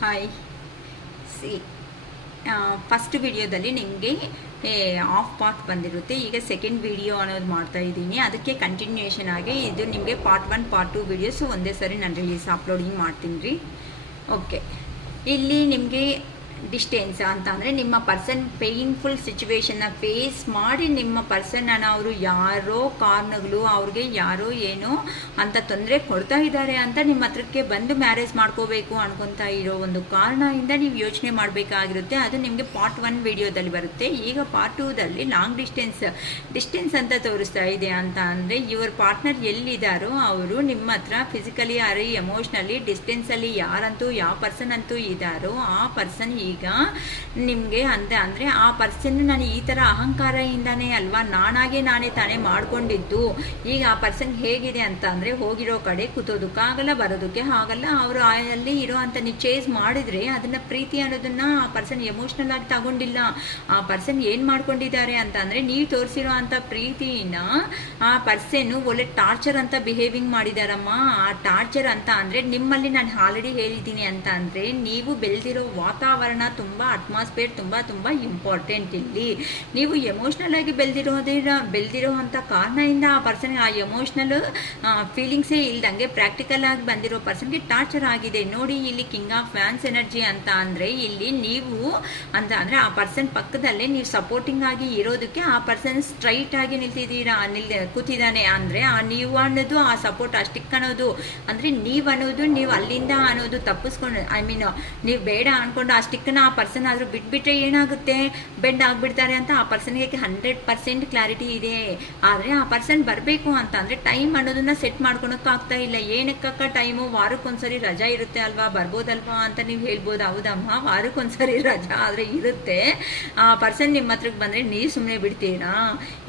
Hi. C first ವಿಡಿಯೋದಲ್ಲಿ ನಿಮಗೆ of part ಬಂದಿರುತ್ತೆ. ಈಗ ಸೆಕೆಂಡ್ ವಿಡಿಯೋ ಅನ್ನೋದು ಮಾಡ್ತಾ ಇದ್ದೀನಿ. ಅದಕ್ಕೆ ಕಂಟಿನ್ಯೂಯೇಷನ್ ಆಗಿ ಇದು ನಿಮಗೆ ಪಾರ್ಟ್ 1 ಪಾರ್ಟ್ 2 ವಿಡಿಯೋಸ್ ಒಂದೇ ಸರಿ ನಾನು ಅಪ್ಲೋಡಿಂಗ್ ಮಾಡ್ತೀನಿ ರೀ. ಓಕೆ, ಇಲ್ಲಿ ನಿಮಗೆ ಡಿಸ್ಟೆನ್ಸ್ ಅಂತ ಅಂದರೆ ನಿಮ್ಮ ಪರ್ಸನ್ ಪೇಯ್ನ್ಫುಲ್ ಸಿಚುವೇಶನ್ನ ಫೇಸ್ ಮಾಡಿ ನಿಮ್ಮ ಪರ್ಸನನ್ನು ಅವರು ಯಾರೋ ಕಾರಣಗಳು ಅವ್ರಿಗೆ ಯಾರೋ ಏನೋ ಅಂತ ತೊಂದರೆ ಕೊಡ್ತಾ ಇದ್ದಾರೆ ಅಂತ ನಿಮ್ಮ ಹತ್ರಕ್ಕೆ ಬಂದು ಮ್ಯಾರೇಜ್ ಮಾಡ್ಕೋಬೇಕು ಅನ್ಕೊತಾ ಇರೋ ಒಂದು ಕಾರಣದಿಂದ ನೀವು ಯೋಚನೆ ಮಾಡಬೇಕಾಗಿರುತ್ತೆ. ಅದು ನಿಮಗೆ ಪಾರ್ಟ್ 1 ವಿಡಿಯೋದಲ್ಲಿ ಬರುತ್ತೆ. ಈಗ ಪಾರ್ಟ್ 2ದಲ್ಲಿ ಲಾಂಗ್ ಡಿಸ್ಟೆನ್ಸ್ ಅಂತ ತೋರಿಸ್ತಾ ಇದೆ. ಅಂತ ಅಂದರೆ ಯುವರ್ ಪಾರ್ಟ್ನರ್ ಎಲ್ಲಿದ್ದಾರೋ ಅವರು ನಿಮ್ಮ ಹತ್ರ ಫಿಸಿಕಲಿ ಆರಿ ಎಮೋಷ್ನಲಿ ಡಿಸ್ಟೆನ್ಸಲ್ಲಿ ಯಾರಂತೂ ಯಾವ ಪರ್ಸನ್ ಅಂತೂ ಇದ್ದಾರೋ ಆ ಪರ್ಸನ್ ಈಗ ನಿಮಗೆ ಅಂದರೆ ಆ ಪರ್ಸನ್ ನಾನು ಈ ಥರ ಅಹಂಕಾರದಿಂದಾನೇ ಅಲ್ವಾ ನಾನಾಗೆ ನಾನೇ ತಾನೇ ಮಾಡ್ಕೊಂಡಿದ್ದು. ಈಗ ಆ ಪರ್ಸನ್ ಹೇಗಿದೆ ಅಂತ ಅಂದರೆ ಹೋಗಿರೋ ಕಡೆ ಕೂತೋದಕ್ಕಾಗಲ್ಲ, ಬರೋದಕ್ಕೆ ಆಗಲ್ಲ. ಅವರು ಅಲ್ಲಿ ಇರೋ ಅಂತ ನೀವು ಚೇಸ್ ಮಾಡಿದರೆ ಅದನ್ನು ಪ್ರೀತಿ ಅನ್ನೋದನ್ನು ಆ ಪರ್ಸನ್ ಎಮೋಷ್ನಲ್ ಆಗಿ ತಗೊಂಡಿಲ್ಲ. ಆ ಪರ್ಸನ್ ಏನು ಮಾಡ್ಕೊಂಡಿದ್ದಾರೆ ಅಂತ ಅಂದರೆ ನೀವು ತೋರಿಸಿರೋ ಅಂಥ ಪ್ರೀತಿನ ಆ ಪರ್ಸನ್ನು ಒಳ್ಳೆ ಟಾರ್ಚರ್ ಅಂತ ಬಿಹೇವಿಂಗ್ ಮಾಡಿದಾರಮ್ಮ. ಆ ಟಾರ್ಚರ್ ಅಂತ ಅಂದರೆ ನಿಮ್ಮಲ್ಲಿ ನಾನು ಆಲ್ರೆಡಿ ಹೇಳಿದ್ದೀನಿ ಅಂತ ಅಂದರೆ ನೀವು ಬೆಳೆದಿರೋ ವಾತಾವರಣ ತುಂಬ ಅಟ್ಮಾಸ್ಫಿಯರ್ ತುಂಬ ಇಂಪಾರ್ಟೆಂಟ್. ಇಲ್ಲಿ ನೀವು ಎಮೋಷ್ನಲ್ ಆಗಿ ಬೆಳೆದಿರೋ ಅಂಥ ಕಾರಣದಿಂದ ಆ ಪರ್ಸನ್ ಆ ಎಮೋಷ್ನಲ್ ಫೀಲಿಂಗ್ಸೇ ಇಲ್ದಂಗೆ ಪ್ರಾಕ್ಟಿಕಲ್ ಆಗಿ ಬಂದಿರೋ ಪರ್ಸನ್ಗೆ ಟಾರ್ಚರ್ ಆಗಿದೆ. ನೋಡಿ ಇಲ್ಲಿ ಕಿಂಗ್ ಆಫ್ ಫ್ಯಾನ್ಸ್ ಎನರ್ಜಿ ಅಂತ ಅಂದರೆ ಇಲ್ಲಿ ನೀವು ಅಂತ ಅಂದರೆ ಆ ಪರ್ಸನ್ ಪಕ್ಕದಲ್ಲೇ ನೀವು ಸಪೋರ್ಟಿಂಗ್ ಆಗಿ ಇರೋದಕ್ಕೆ ಆ ಪರ್ಸನ್ ಸ್ಟ್ರೈಟ್ ಆಗಿ ಕೂತಿದ್ದಾನೆ. ಅಂದರೆ ಆ ನೀವು ಅನ್ನೋದು ಆ ಸಪೋರ್ಟ್ ಆ ಸ್ಟಿಕ್ ಅನ್ನೋದು ಅಂದರೆ ನೀವು ಅನ್ನೋದು ನೀವು ಅಲ್ಲಿಂದ ಅನ್ನೋದು ತಪ್ಪಿಸ್ಕೊಂಡು ನೀವು ಬೇಡ ಅನ್ಕೊಂಡು ಆ ಸ್ಟಿಕ್ಕನ್ನು ಆ ಪರ್ಸನ್ ಆದರೂ ಬಿಟ್ಬಿಟ್ರೆ ಏನಾಗುತ್ತೆ, ಬೆಂಡ್ ಆಗಿಬಿಡ್ತಾರೆ ಅಂತ ಆ ಪರ್ಸನ್ಗೆ 100% ಕ್ಲಾರಿಟಿ ಇದೆ. ಆದರೆ ಆ ಪರ್ಸನ್ ಬರಬೇಕು ಅಂತ ಅಂದರೆ ಟೈಮ್ ಅನ್ನೋದನ್ನ ಸೆಟ್ ಮಾಡ್ಕೊಳಕ್ಕಾಗ್ತಾ ಇಲ್ಲ. ಏನಕ್ಕ ಟೈಮು ವಾರಕ್ಕೊಂದ್ಸರಿ ರಜಾ ಇರುತ್ತೆ ಅಲ್ವಾ, ಬರ್ಬೋದಲ್ವಾ ಅಂತ ನೀವು ಹೇಳ್ಬೋದು. ಹೌದಮ್ಮ, ವಾರಕ್ಕೊಂದ್ಸರಿ ರಜಾ ಆದರೆ ಇರುತ್ತೆ. ಆ ಪರ್ಸನ್ ನಿಮ್ಮ ಹತ್ರಕ್ಕೆ ಬಂದರೆ ನೀವು ಸುಮ್ಮನೆ ಬಿಡ್ತೀರಾ?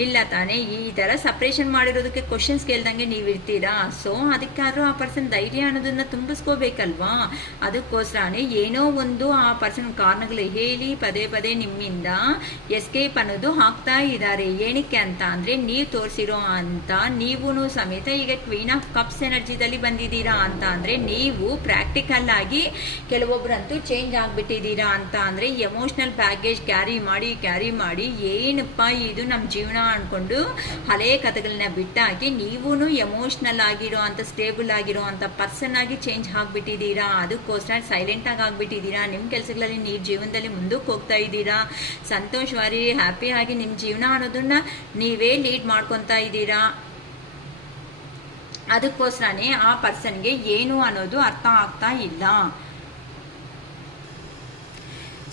ಇಲ್ಲ ತಾನೇ. ಈ ಥರ ಸಪ್ರೇಷನ್ ಮಾಡಿರೋದಕ್ಕೆ ಕ್ವಶನ್ಸ್ ಕೇಳ್ದಂಗೆ ನೀವು ಇರ್ತೀರಾ. ಸೊ ಅದಕ್ಕಾದ್ರೂ ಆ ಪರ್ಸನ್ ಧೈರ್ಯ ಅನ್ನೋದನ್ನ ತುಂಬಿಸ್ಕೋಬೇಕಲ್ವಾ. ಅದಕ್ಕೋಸ್ಕರನೇ ಏನೋ ಒಂದು ಆ ಪರ್ಸನ್ ಕಾರಣಗಳು ಹೇಳಿ ಪದೇ ನಿಮ್ಮಿಂದ ಎಸ್ಕೇಪ್ ಅನ್ನೋದು ಹಾಕ್ತಾ ಇದ್ದಾರೆ. ಏನಕ್ಕೆ ಅಂತ ಅಂದರೆ ನೀವು ತೋರಿಸಿರೋ ಅಂತ ನೀವೂ ಸಮೇತ ಈಗ ಕ್ವೀನ್ ಆಫ್ ಕಪ್ಸ್ ಎನರ್ಜಿದಲ್ಲಿ ಬಂದಿದ್ದೀರಾ. ಅಂತ ಅಂದರೆ ನೀವು ಪ್ರಾಕ್ಟಿಕಲ್ ಆಗಿ ಕೆಲವೊಬ್ಬರಂತೂ ಚೇಂಜ್ ಆಗಿಬಿಟ್ಟಿದ್ದೀರಾ. ಅಂತ ಅಂದರೆ ಎಮೋಷ್ನಲ್ ಬ್ಯಾಗೇಜ್ ಕ್ಯಾರಿ ಮಾಡಿ ಏನಪ್ಪ ಇದು ನಮ್ಮ ಜೀವನ ಅಂದ್ಕೊಂಡು ಹಳೆಯ ಕಥೆಗಳನ್ನ ಬಿಟ್ಟಾಕಿ ನೀವೂ ಎಮೋಷ್ನಲ್ ಆಗಿರೋ ಅಂತ ಸ್ಟೇಬಲ್ ಆಗಿರೋ ಅಂತ ಪರ್ಸನ್ ಆಗಿ ಚೇಂಜ್ ಆಗಿಬಿಟ್ಟಿದ್ದೀರಾ. ಅದಕ್ಕೋಸ್ಕರ ಸೈಲೆಂಟ್ ಆಗಿಬಿಟ್ಟಿದ್ದೀರಾ. ನಿಮ್ಮ ಕೆಲಸಗಳಲ್ಲಿ ನೀವು ಜೀವನದಲ್ಲಿ ಮುಂದಕ್ಕೆ ಹೋಗ್ತಾ ಇದ್ದೀರಾ. ಸಂತೋಷವಾಗಿ ಹ್ಯಾಪಿಯಾಗಿ ನಿಮ್ಮ ಜೀವನ ಅನ್ನೋದನ್ನ ನೀವೇ ಲೀಡ್ ಮಾಡ್ಕೊತಾ ಇದ್ದೀರಾ. ಅದಕ್ಕೋಸ್ಕರನೇ ಆ ಪರ್ಸನ್ಗೆ ಏನು ಅನ್ನೋದು ಅರ್ಥ ಆಗ್ತಾ ಇಲ್ಲ.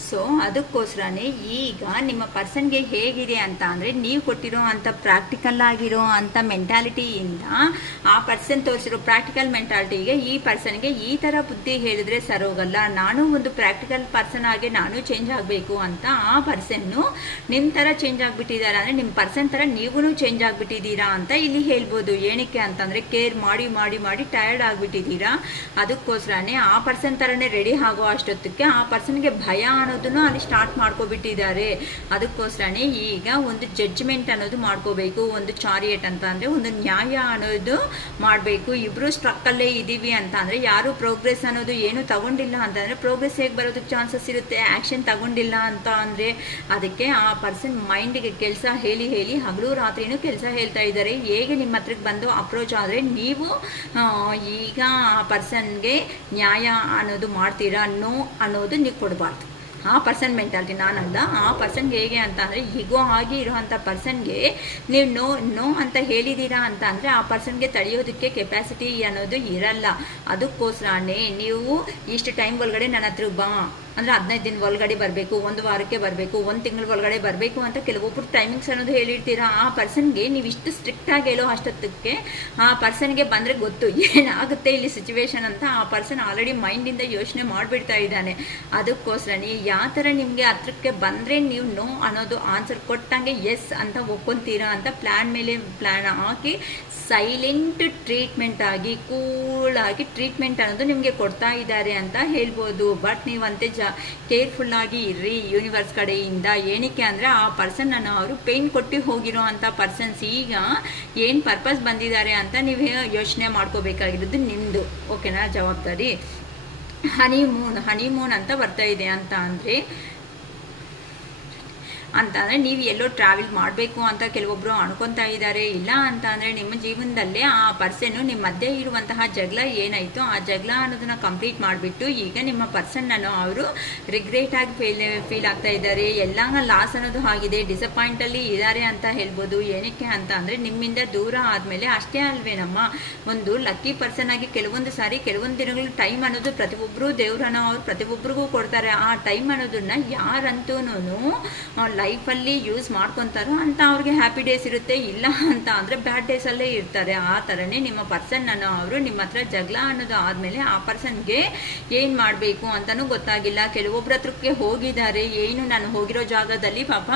ಸೊ ಅದಕ್ಕೋಸ್ಕರನೇ ಈಗ ನಿಮ್ಮ ಪರ್ಸನ್ಗೆ ಹೇಗಿದೆ ಅಂತ ಅಂದರೆ ನೀವು ಕೊಟ್ಟಿರೋ ಅಂಥ ಪ್ರಾಕ್ಟಿಕಲ್ ಆಗಿರೋ ಅಂಥ ಮೆಂಟಾಲಿಟಿಯಿಂದ ಆ ಪರ್ಸನ್ ತೋರಿಸಿರೋ ಪ್ರಾಕ್ಟಿಕಲ್ ಮೆಂಟಾಲಿಟಿಗೆ ಈ ಪರ್ಸನ್ಗೆ ಈ ಥರ ಬುದ್ಧಿ ಹೇಳಿದ್ರೆ ಸರೋಗಲ್ಲ. ನಾನು ಒಂದು ಪ್ರಾಕ್ಟಿಕಲ್ ಪರ್ಸನ್ ಆಗಿ ನಾನು ಚೇಂಜ್ ಆಗಬೇಕು ಅಂತ ಆ ಪರ್ಸನ್ನು ನಿಮ್ಮ ಥರ ಚೇಂಜ್ ಆಗಿಬಿಟ್ಟಿದ್ದಾರೆ. ಅಂದರೆ ನಿಮ್ಮ ಪರ್ಸನ್ ಥರ ನೀವೂ ಚೇಂಜ್ ಆಗಿಬಿಟ್ಟಿದ್ದೀರಾ ಅಂತ ಇಲ್ಲಿ ಹೇಳ್ಬೋದು. ಏನಕ್ಕೆ ಅಂತಂದರೆ ಕೇರ್ ಮಾಡಿ ಟಯರ್ಡ್ ಆಗಿಬಿಟ್ಟಿದ್ದೀರಾ. ಅದಕ್ಕೋಸ್ಕರನೇ ಆ ಪರ್ಸನ್ ಥರನೇ ರೆಡಿ ಆಗೋ ಅಷ್ಟೊತ್ತಕ್ಕೆ ಆ ಪರ್ಸನ್ಗೆ ಭಯ ಅನ್ನೋದನ್ನು ಅಲ್ಲಿ ಸ್ಟಾರ್ಟ್ ಮಾಡ್ಕೊಬಿಟ್ಟಿದ್ದಾರೆ. ಅದಕ್ಕೋಸ್ಕರನೇ ಈಗ ಒಂದು ಜಡ್ಜ್ಮೆಂಟ್ ಅನ್ನೋದು ಮಾಡ್ಕೋಬೇಕು. ಒಂದು ಚಾರಿಯಟ್ ಅಂತ ಅಂದರೆ ಒಂದು ನ್ಯಾಯ ಅನ್ನೋದು ಮಾಡಬೇಕು. ಇಬ್ಬರು ಸ್ಟ್ರಕ್ಕಲ್ಲೇ ಇದ್ದೀವಿ ಅಂತ ಅಂದರೆ ಯಾರು ಪ್ರೋಗ್ರೆಸ್ ಅನ್ನೋದು ಏನು ತಗೊಂಡಿಲ್ಲ ಅಂತಂದರೆ ಪ್ರೋಗ್ರೆಸ್ ಹೇಗೆ ಬರೋದಕ್ಕೆ ಚಾನ್ಸಸ್ ಇರುತ್ತೆ. ಆ್ಯಕ್ಷನ್ ತಗೊಂಡಿಲ್ಲ ಅಂತ ಅಂದರೆ ಅದಕ್ಕೆ ಆ ಪರ್ಸನ್ ಮೈಂಡಿಗೆ ಕೆಲಸ ಹೇಳಿ ಹಗಲು ರಾತ್ರಿನೂ ಕೆಲಸ ಹೇಳ್ತಾ ಇದ್ದಾರೆ. ಹೇಗೆ ನಿಮ್ಮ ಹತ್ರಕ್ಕೆ ಬಂದು ಅಪ್ರೋಚ್ ಆದರೆ ನೀವು ಈಗ ಆ ಪರ್ಸನ್ಗೆ ನ್ಯಾಯ ಅನ್ನೋದು ಮಾಡ್ತೀರಾ. ನೋ ಅನ್ನೋದು ನೀವು ಕೊಡಬಾರ್ದು. ಆ ಪರ್ಸನ್ ಮೆಂಟಾಲಿಟಿ ನಾನಂದ. ಆ ಪರ್ಸನ್ಗೆ ಹೇಗೆ ಅಂತ ಅಂದರೆ ಈಗೋ ಆಗಿ ಇರೋವಂಥ ಪರ್ಸನ್ಗೆ ನೀವು ನೋ ಅಂತ ಹೇಳಿದ್ದೀರಾ ಅಂತ ಅಂದರೆ ಆ ಪರ್ಸನ್ಗೆ ತಡೆಯೋದಕ್ಕೆ ಕೆಪಾಸಿಟಿ ಅನ್ನೋದು ಇರಲ್ಲ. ಅದಕ್ಕೋಸ್ಕರನೇ ನೀವು ಇಷ್ಟು ಟೈಮ್ ಒಳಗಡೆ ನನ್ನ ಹತ್ರ ಬಾ ಅಂದರೆ 15 ದಿನ ಒಳಗಡೆ ಬರಬೇಕು, 1 ವಾರಕ್ಕೆ ಬರಬೇಕು, 1 ತಿಂಗಳ ಒಳಗಡೆ ಬರಬೇಕು ಅಂತ ಕೆಲವೊಬ್ಬರು ಟೈಮಿಂಗ್ಸ್ ಅನ್ನೋದು ಹೇಳಿರ್ತೀರಾ. ಆ ಪರ್ಸನ್ಗೆ ನೀವು ಇಷ್ಟು ಸ್ಟ್ರಿಕ್ಟಾಗಿ ಹೇಳೋ ಅಷ್ಟೊತ್ತಕ್ಕೆ ಆ ಪರ್ಸನ್ಗೆ ಬಂದರೆ ಗೊತ್ತು ಏನಾಗುತ್ತೆ ಇಲ್ಲಿ ಸಿಚುವೇಶನ್ ಅಂತ. ಆ ಪರ್ಸನ್ ಆಲ್ರೆಡಿ ಮೈಂಡಿಂದ ಯೋಚನೆ ಮಾಡಿಬಿಡ್ತಾ ಇದ್ದಾನೆ. ಅದಕ್ಕೋಸ್ಕರನೇ ಯಾವ ಥರ ನಿಮಗೆ ಹತ್ರಕ್ಕೆ ಬಂದರೆ ನೀವು ನೋ ಅನ್ನೋದು ಆನ್ಸರ್ ಕೊಟ್ಟಂಗೆ ಎಸ್ ಅಂತ ಒಪ್ಕೊತೀರಾ ಅಂತ ಪ್ಲ್ಯಾನ್ ಮೇಲೆ ಪ್ಲ್ಯಾನ್ ಹಾಕಿ ಸೈಲೆಂಟ್ ಟ್ರೀಟ್ಮೆಂಟ್ ಆಗಿ ಕೂಲಾಗಿ ಟ್ರೀಟ್ಮೆಂಟ್ ಅನ್ನೋದು ನಿಮಗೆ ಕೊಡ್ತಾ ಇದ್ದಾರೆ ಅಂತ ಹೇಳ್ಬೋದು. ಬಟ್ ನೀವಂತೆ ಕೇರ್ಫುಲ್ಲಾಗಿ ಇರ್ರಿ ಯೂನಿವರ್ಸ್ ಕಡೆಯಿಂದ. ಏನಕ್ಕೆ ಅಂದರೆ ಆ ಪರ್ಸನನ್ನು ಅವರು ಪೇನ್ ಕೊಟ್ಟು ಹೋಗಿರೋ ಅಂಥ ಪರ್ಸನ್ಸ್ ಈಗ ಏನು ಪರ್ಪಸ್ ಬಂದಿದ್ದಾರೆ ಅಂತ ನೀವು ಯೋಚನೆ ಮಾಡ್ಕೋಬೇಕಾಗಿರೋದು ನಿಮ್ಮದು. ಓಕೆನಾ ಜವಾಬ್ದಾರಿ. ಹನಿಮೂನ್ ಅಂತ ಬರ್ತಾ ಇದೆ ಅಂತ ಅಂದರೆ ನೀವು ಎಲ್ಲೋ ಟ್ರಾವೆಲ್ ಮಾಡಬೇಕು ಅಂತ ಕೆಲವೊಬ್ಬರು ಅನ್ಕೊತಾ ಇದ್ದಾರೆ. ಇಲ್ಲ ಅಂತ ಅಂದರೆ ನಿಮ್ಮ ಜೀವನದಲ್ಲೇ ಆ ಪರ್ಸನ್ನು ನಿಮ್ಮ ಮಧ್ಯೆ ಇರುವಂತಹ ಜಗಳ ಏನಾಯಿತು ಆ ಜಗಳ ಅನ್ನೋದನ್ನ ಕಂಪ್ಲೀಟ್ ಮಾಡಿಬಿಟ್ಟು ಈಗ ನಿಮ್ಮ ಪರ್ಸನ್ನನ್ನು ಅವರು ರಿಗ್ರೆಟ್ ಆಗಿ ಫೀಲ್ ಆಗ್ತಾ ಇದ್ದಾರೆ. ಎಲ್ಲ ಲಾಸ್ ಅನ್ನೋದು ಆಗಿದೆ, ಡಿಸಪಾಯಿಂಟಲ್ಲಿ ಇದ್ದಾರೆ ಅಂತ ಹೇಳ್ಬೋದು. ಏನಕ್ಕೆ ಅಂತ ಅಂದರೆ ನಿಮ್ಮಿಂದ ದೂರ ಆದಮೇಲೆ ಅಷ್ಟೇ ಅಲ್ವೇನಮ್ಮ, ಒಂದು ಲಕ್ಕಿ ಪರ್ಸನ್ ಆಗಿ ಕೆಲವೊಂದು ಸಾರಿ ಕೆಲವೊಂದು ದಿನಗಳು ಟೈಮ್ ಅನ್ನೋದು ಪ್ರತಿಯೊಬ್ಬರು ದೇವ್ರನ್ನ ಅವ್ರು ಪ್ರತಿಯೊಬ್ಬರಿಗೂ ಕೊಡ್ತಾರೆ. ಆ ಟೈಮ್ ಅನ್ನೋದನ್ನ ಯಾರಂತೂ ಲೈಫಲ್ಲಿ ಯೂಸ್ ಮಾಡ್ಕೊತಾರೋ ಅಂತ ಅವ್ರಿಗೆ ಹ್ಯಾಪಿ ಡೇಸ್ ಇರುತ್ತೆ. ಇಲ್ಲ ಅಂತ ಅಂದರೆ ಬ್ಯಾಡ್ ಡೇಸಲ್ಲೇ ಇರ್ತಾರೆ. ಆ ಥರನೇ ನಿಮ್ಮ ಪರ್ಸನ್ನನ್ನು ಅವರು ನಿಮ್ಮ ಹತ್ರ ಜಗಳ ಅನ್ನೋದು ಆದಮೇಲೆ ಆ ಪರ್ಸನ್ಗೆ ಏನು ಮಾಡಬೇಕು ಅಂತಲೂ ಗೊತ್ತಾಗಿಲ್ಲ. ಕೆಲವೊಬ್ಬರ ಹತ್ರಕ್ಕೆ ಹೋಗಿದ್ದಾರೆ, ಏನು ನಾನು ಹೋಗಿರೋ ಜಾಗದಲ್ಲಿ ಪಾಪ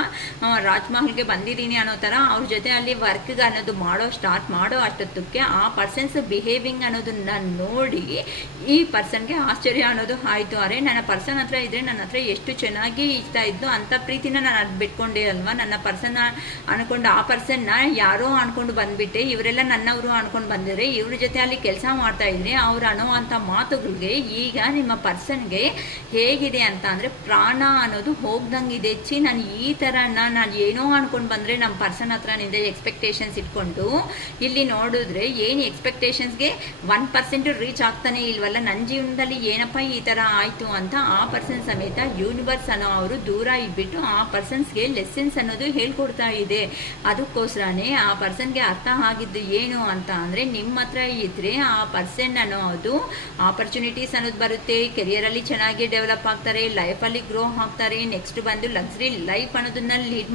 ರಾಜ್ಮಹಲ್ಗೆ ಬಂದಿದ್ದೀನಿ ಅನ್ನೋ ಥರ ಅವ್ರ ಜೊತೆ ಅಲ್ಲಿ ವರ್ಕ್ಗೆ ಅನ್ನೋದು ಸ್ಟಾರ್ಟ್ ಮಾಡೋ ಅಷ್ಟೊತ್ತಕ್ಕೆ ಆ ಪರ್ಸನ್ಸ್ ಬಿಹೇವಿಂಗ್ ಅನ್ನೋದನ್ನ ನೋಡಿ ಈ ಪರ್ಸನ್ಗೆ ಆಶ್ಚರ್ಯ ಅನ್ನೋದು ಆಯಿತು. ಅರೆ ನನ್ನ ಪರ್ಸನ್ ಹತ್ರ ಇದ್ದರೆ ನನ್ನ ಹತ್ರ ಎಷ್ಟು ಚೆನ್ನಾಗಿ ಇರ್ತಾ ಇದ್ದು ಅಂಥ ಪ್ರೀತಿನ ನಾನು ಅದು ಬಿಟ್ಕೊಂಡೆ ಅಲ್ವಾ, ನನ್ನ ಪರ್ಸನ್ ಅನ್ಕೊಂಡು ಆ ಪರ್ಸನ್ನ ಯಾರೋ ಅನ್ಕೊಂಡು ಬಂದ್ಬಿಟ್ಟೆ, ಇವರೆಲ್ಲ ನನ್ನವರು ಅನ್ಕೊಂಡು ಬಂದಿದ್ರೆ ಇವ್ರ ಜೊತೆ ಅಲ್ಲಿ ಕೆಲಸ ಮಾಡ್ತಾ ಇದ್ರೆ ಅವ್ರು ಅನ್ನೋವಂಥ ಮಾತುಗಳಿಗೆ ಈಗ ನಿಮ್ಮ ಪರ್ಸನ್ಗೆ ಹೇಗಿದೆ ಅಂತ ಅಂದರೆ ಪ್ರಾಣ ಅನ್ನೋದು ಹೋಗ್ದಂಗಿದೆ. ನಾನು ಈ ಥರನ ನಾನು ಏನೋ ಅನ್ಕೊಂಡು ಬಂದರೆ ನಮ್ಮ ಪರ್ಸನ್ ಹತ್ರ ನಿಂದ ಎಕ್ಸ್ಪೆಕ್ಟೇಷನ್ಸ್ ಇಟ್ಕೊಂಡು ಇಲ್ಲಿ ನೋಡಿದ್ರೆ ಏನು ಎಕ್ಸ್ಪೆಕ್ಟೇಷನ್ಸ್ಗೆ 1% ರೀಚ್ ಆಗ್ತಾನೆ ಇಲ್ವಲ್ಲ. ನನ್ನ ಜೀವನದಲ್ಲಿ ಏನಪ್ಪ ಈ ಥರ ಆಯಿತು ಅಂತ ಆ ಪರ್ಸನ್ ಸಮೇತ ಯೂನಿವರ್ಸ್ ಅನ್ನೋ ಅವರು ದೂರ ಇಟ್ಬಿಟ್ಟು ಆ ಪರ್ಸನ್ಸ್ಗೆ ಲೆಸನ್ಸ್ ಅನ್ನೋದು ಹೇಳ್ಕೊಡ್ತಾ ಇದೆ. ಅದಕ್ಕೋಸ್ಕರನೇ ಆ ಪರ್ಸನ್ಗೆ ಅರ್ಥ ಆಗಿದ್ದು ಏನು ಅಂತ ಅಂದರೆ ನಿಮ್ಮ ಹತ್ರ ಇದ್ದರೆ ಆ ಪರ್ಸನ್ ಅನ್ನೋದು ಆಪರ್ಚುನಿಟೀಸ್ ಅನ್ನೋದು ಬರುತ್ತೆ, ಕೆರಿಯರಲ್ಲಿ ಚೆನ್ನಾಗಿ ಡೆವಲಪ್ ಆಗ್ತಾರೆ, ಲೈಫಲ್ಲಿ ಗ್ರೋ ಆಗ್ತಾರೆ, ನೆಕ್ಸ್ಟ್ ಬಂದು ಲಕ್ಸುರಿ ಲೈಫ್ ಅನ್ನೋದನ್ನ ಲೀಡ್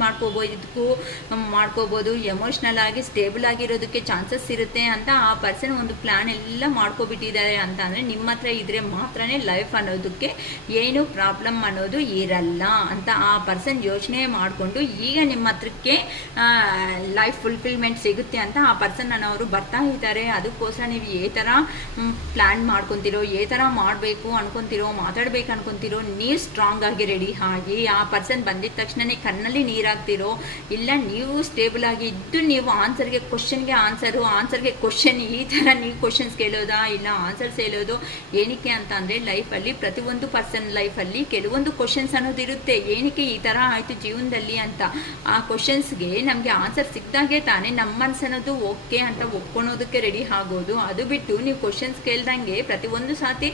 ಮಾಡ್ಕೋಬೋದು, ಎಮೋಷ್ನಲ್ ಆಗಿ ಸ್ಟೇಬಲ್ ಆಗಿರೋದಕ್ಕೆ ಚಾನ್ಸಸ್ ಇರುತ್ತೆ ಅಂತ ಆ ಪರ್ಸನ್ ಒಂದು ಪ್ಲ್ಯಾನ್ ಎಲ್ಲ ಮಾಡ್ಕೊಬಿಟ್ಟಿದ್ದಾರೆ. ಅಂತ ಅಂದರೆ ನಿಮ್ಮ ಹತ್ರ ಇದ್ರೆ ಮಾತ್ರನೇ ಲೈಫ್ ಅನ್ನೋದಕ್ಕೆ ಏನು ಪ್ರಾಬ್ಲಮ್ ಅನ್ನೋದು ಇರಲ್ಲ ಅಂತ ಆ ಪರ್ಸನ್ ಯೋಚನೆ ಮಾಡಿಕೊಂಡು ಈಗ ನಿಮ್ಮ ಹತ್ರಕ್ಕೆ ಲೈಫ್ ಫುಲ್ಫಿಲ್ಮೆಂಟ್ ಸಿಗುತ್ತೆ ಅಂತ ಆ ಪರ್ಸನ್ ಅವರು ಬರ್ತಾ ಇದ್ದಾರೆ. ಅದಕ್ಕೋಸ್ಕರ ನೀವು ಏ ಥರ ಪ್ಲ್ಯಾನ್ ಮಾಡ್ಕೊತಿರೋ, ಏ ಥರ ಮಾಡಬೇಕು ಅನ್ಕೊತಿರೋ, ಮಾತಾಡ್ಬೇಕು ಅನ್ಕೊತಿರೋ, ನೀವು ಸ್ಟ್ರಾಂಗ್ ಆಗಿ ರೆಡಿ ಆಗಿ ಆ ಪರ್ಸನ್ ಬಂದಿದ ತಕ್ಷಣನೇ ಕಣ್ಣಲ್ಲಿ ನೀರಾಗ್ತಿರೋ, ಇಲ್ಲ ನೀವು ಸ್ಟೇಬಲ್ ಆಗಿ ಇದ್ದು ನೀವು ಆನ್ಸರ್ಗೆ ಕ್ವಶನ್ಗೆ ಆನ್ಸರ್ಗೆ ಕ್ವಶನ್ ಈ ಥರ ನೀವು ಕ್ವಶನ್ಸ್ ಕೇಳೋದಾ ಇಲ್ಲ ಆನ್ಸರ್ಸ್ ಹೇಳೋದು. ಏನಕ್ಕೆ ಅಂತ ಅಂದರೆ ಲೈಫಲ್ಲಿ ಪ್ರತಿಯೊಂದು ಪರ್ಸನ್ ಲೈಫಲ್ಲಿ ಕೆಲವೊಂದು ಕ್ವಶನ್ಸ್ ಅನ್ನೋದು ಇರುತ್ತೆ. ಏನಕ್ಕೆ ಈ ಥರ ಆಯಿತು ಜೀವನದಲ್ಲಿ ಅಂತ ಆ ಕ್ವಶನ್ಸ್ಗೆ ನಮಗೆ ಆನ್ಸರ್ ಸಿಕ್ಕಿದಾಗೆ ತಾನೇ ನಮ್ಮ ಮನಸ್ಸನ್ನೋದು ಓಕೆ ಅಂತ ಒಪ್ಕೊಳೋದಕ್ಕೆ ರೆಡಿ ಆಗೋದು. ಅದು ಬಿಟ್ಟು ನೀವು ಕ್ವಶನ್ಸ್ ಕೇಳ್ದಂಗೆ ಪ್ರತಿಯೊಂದು ಸಾತಿ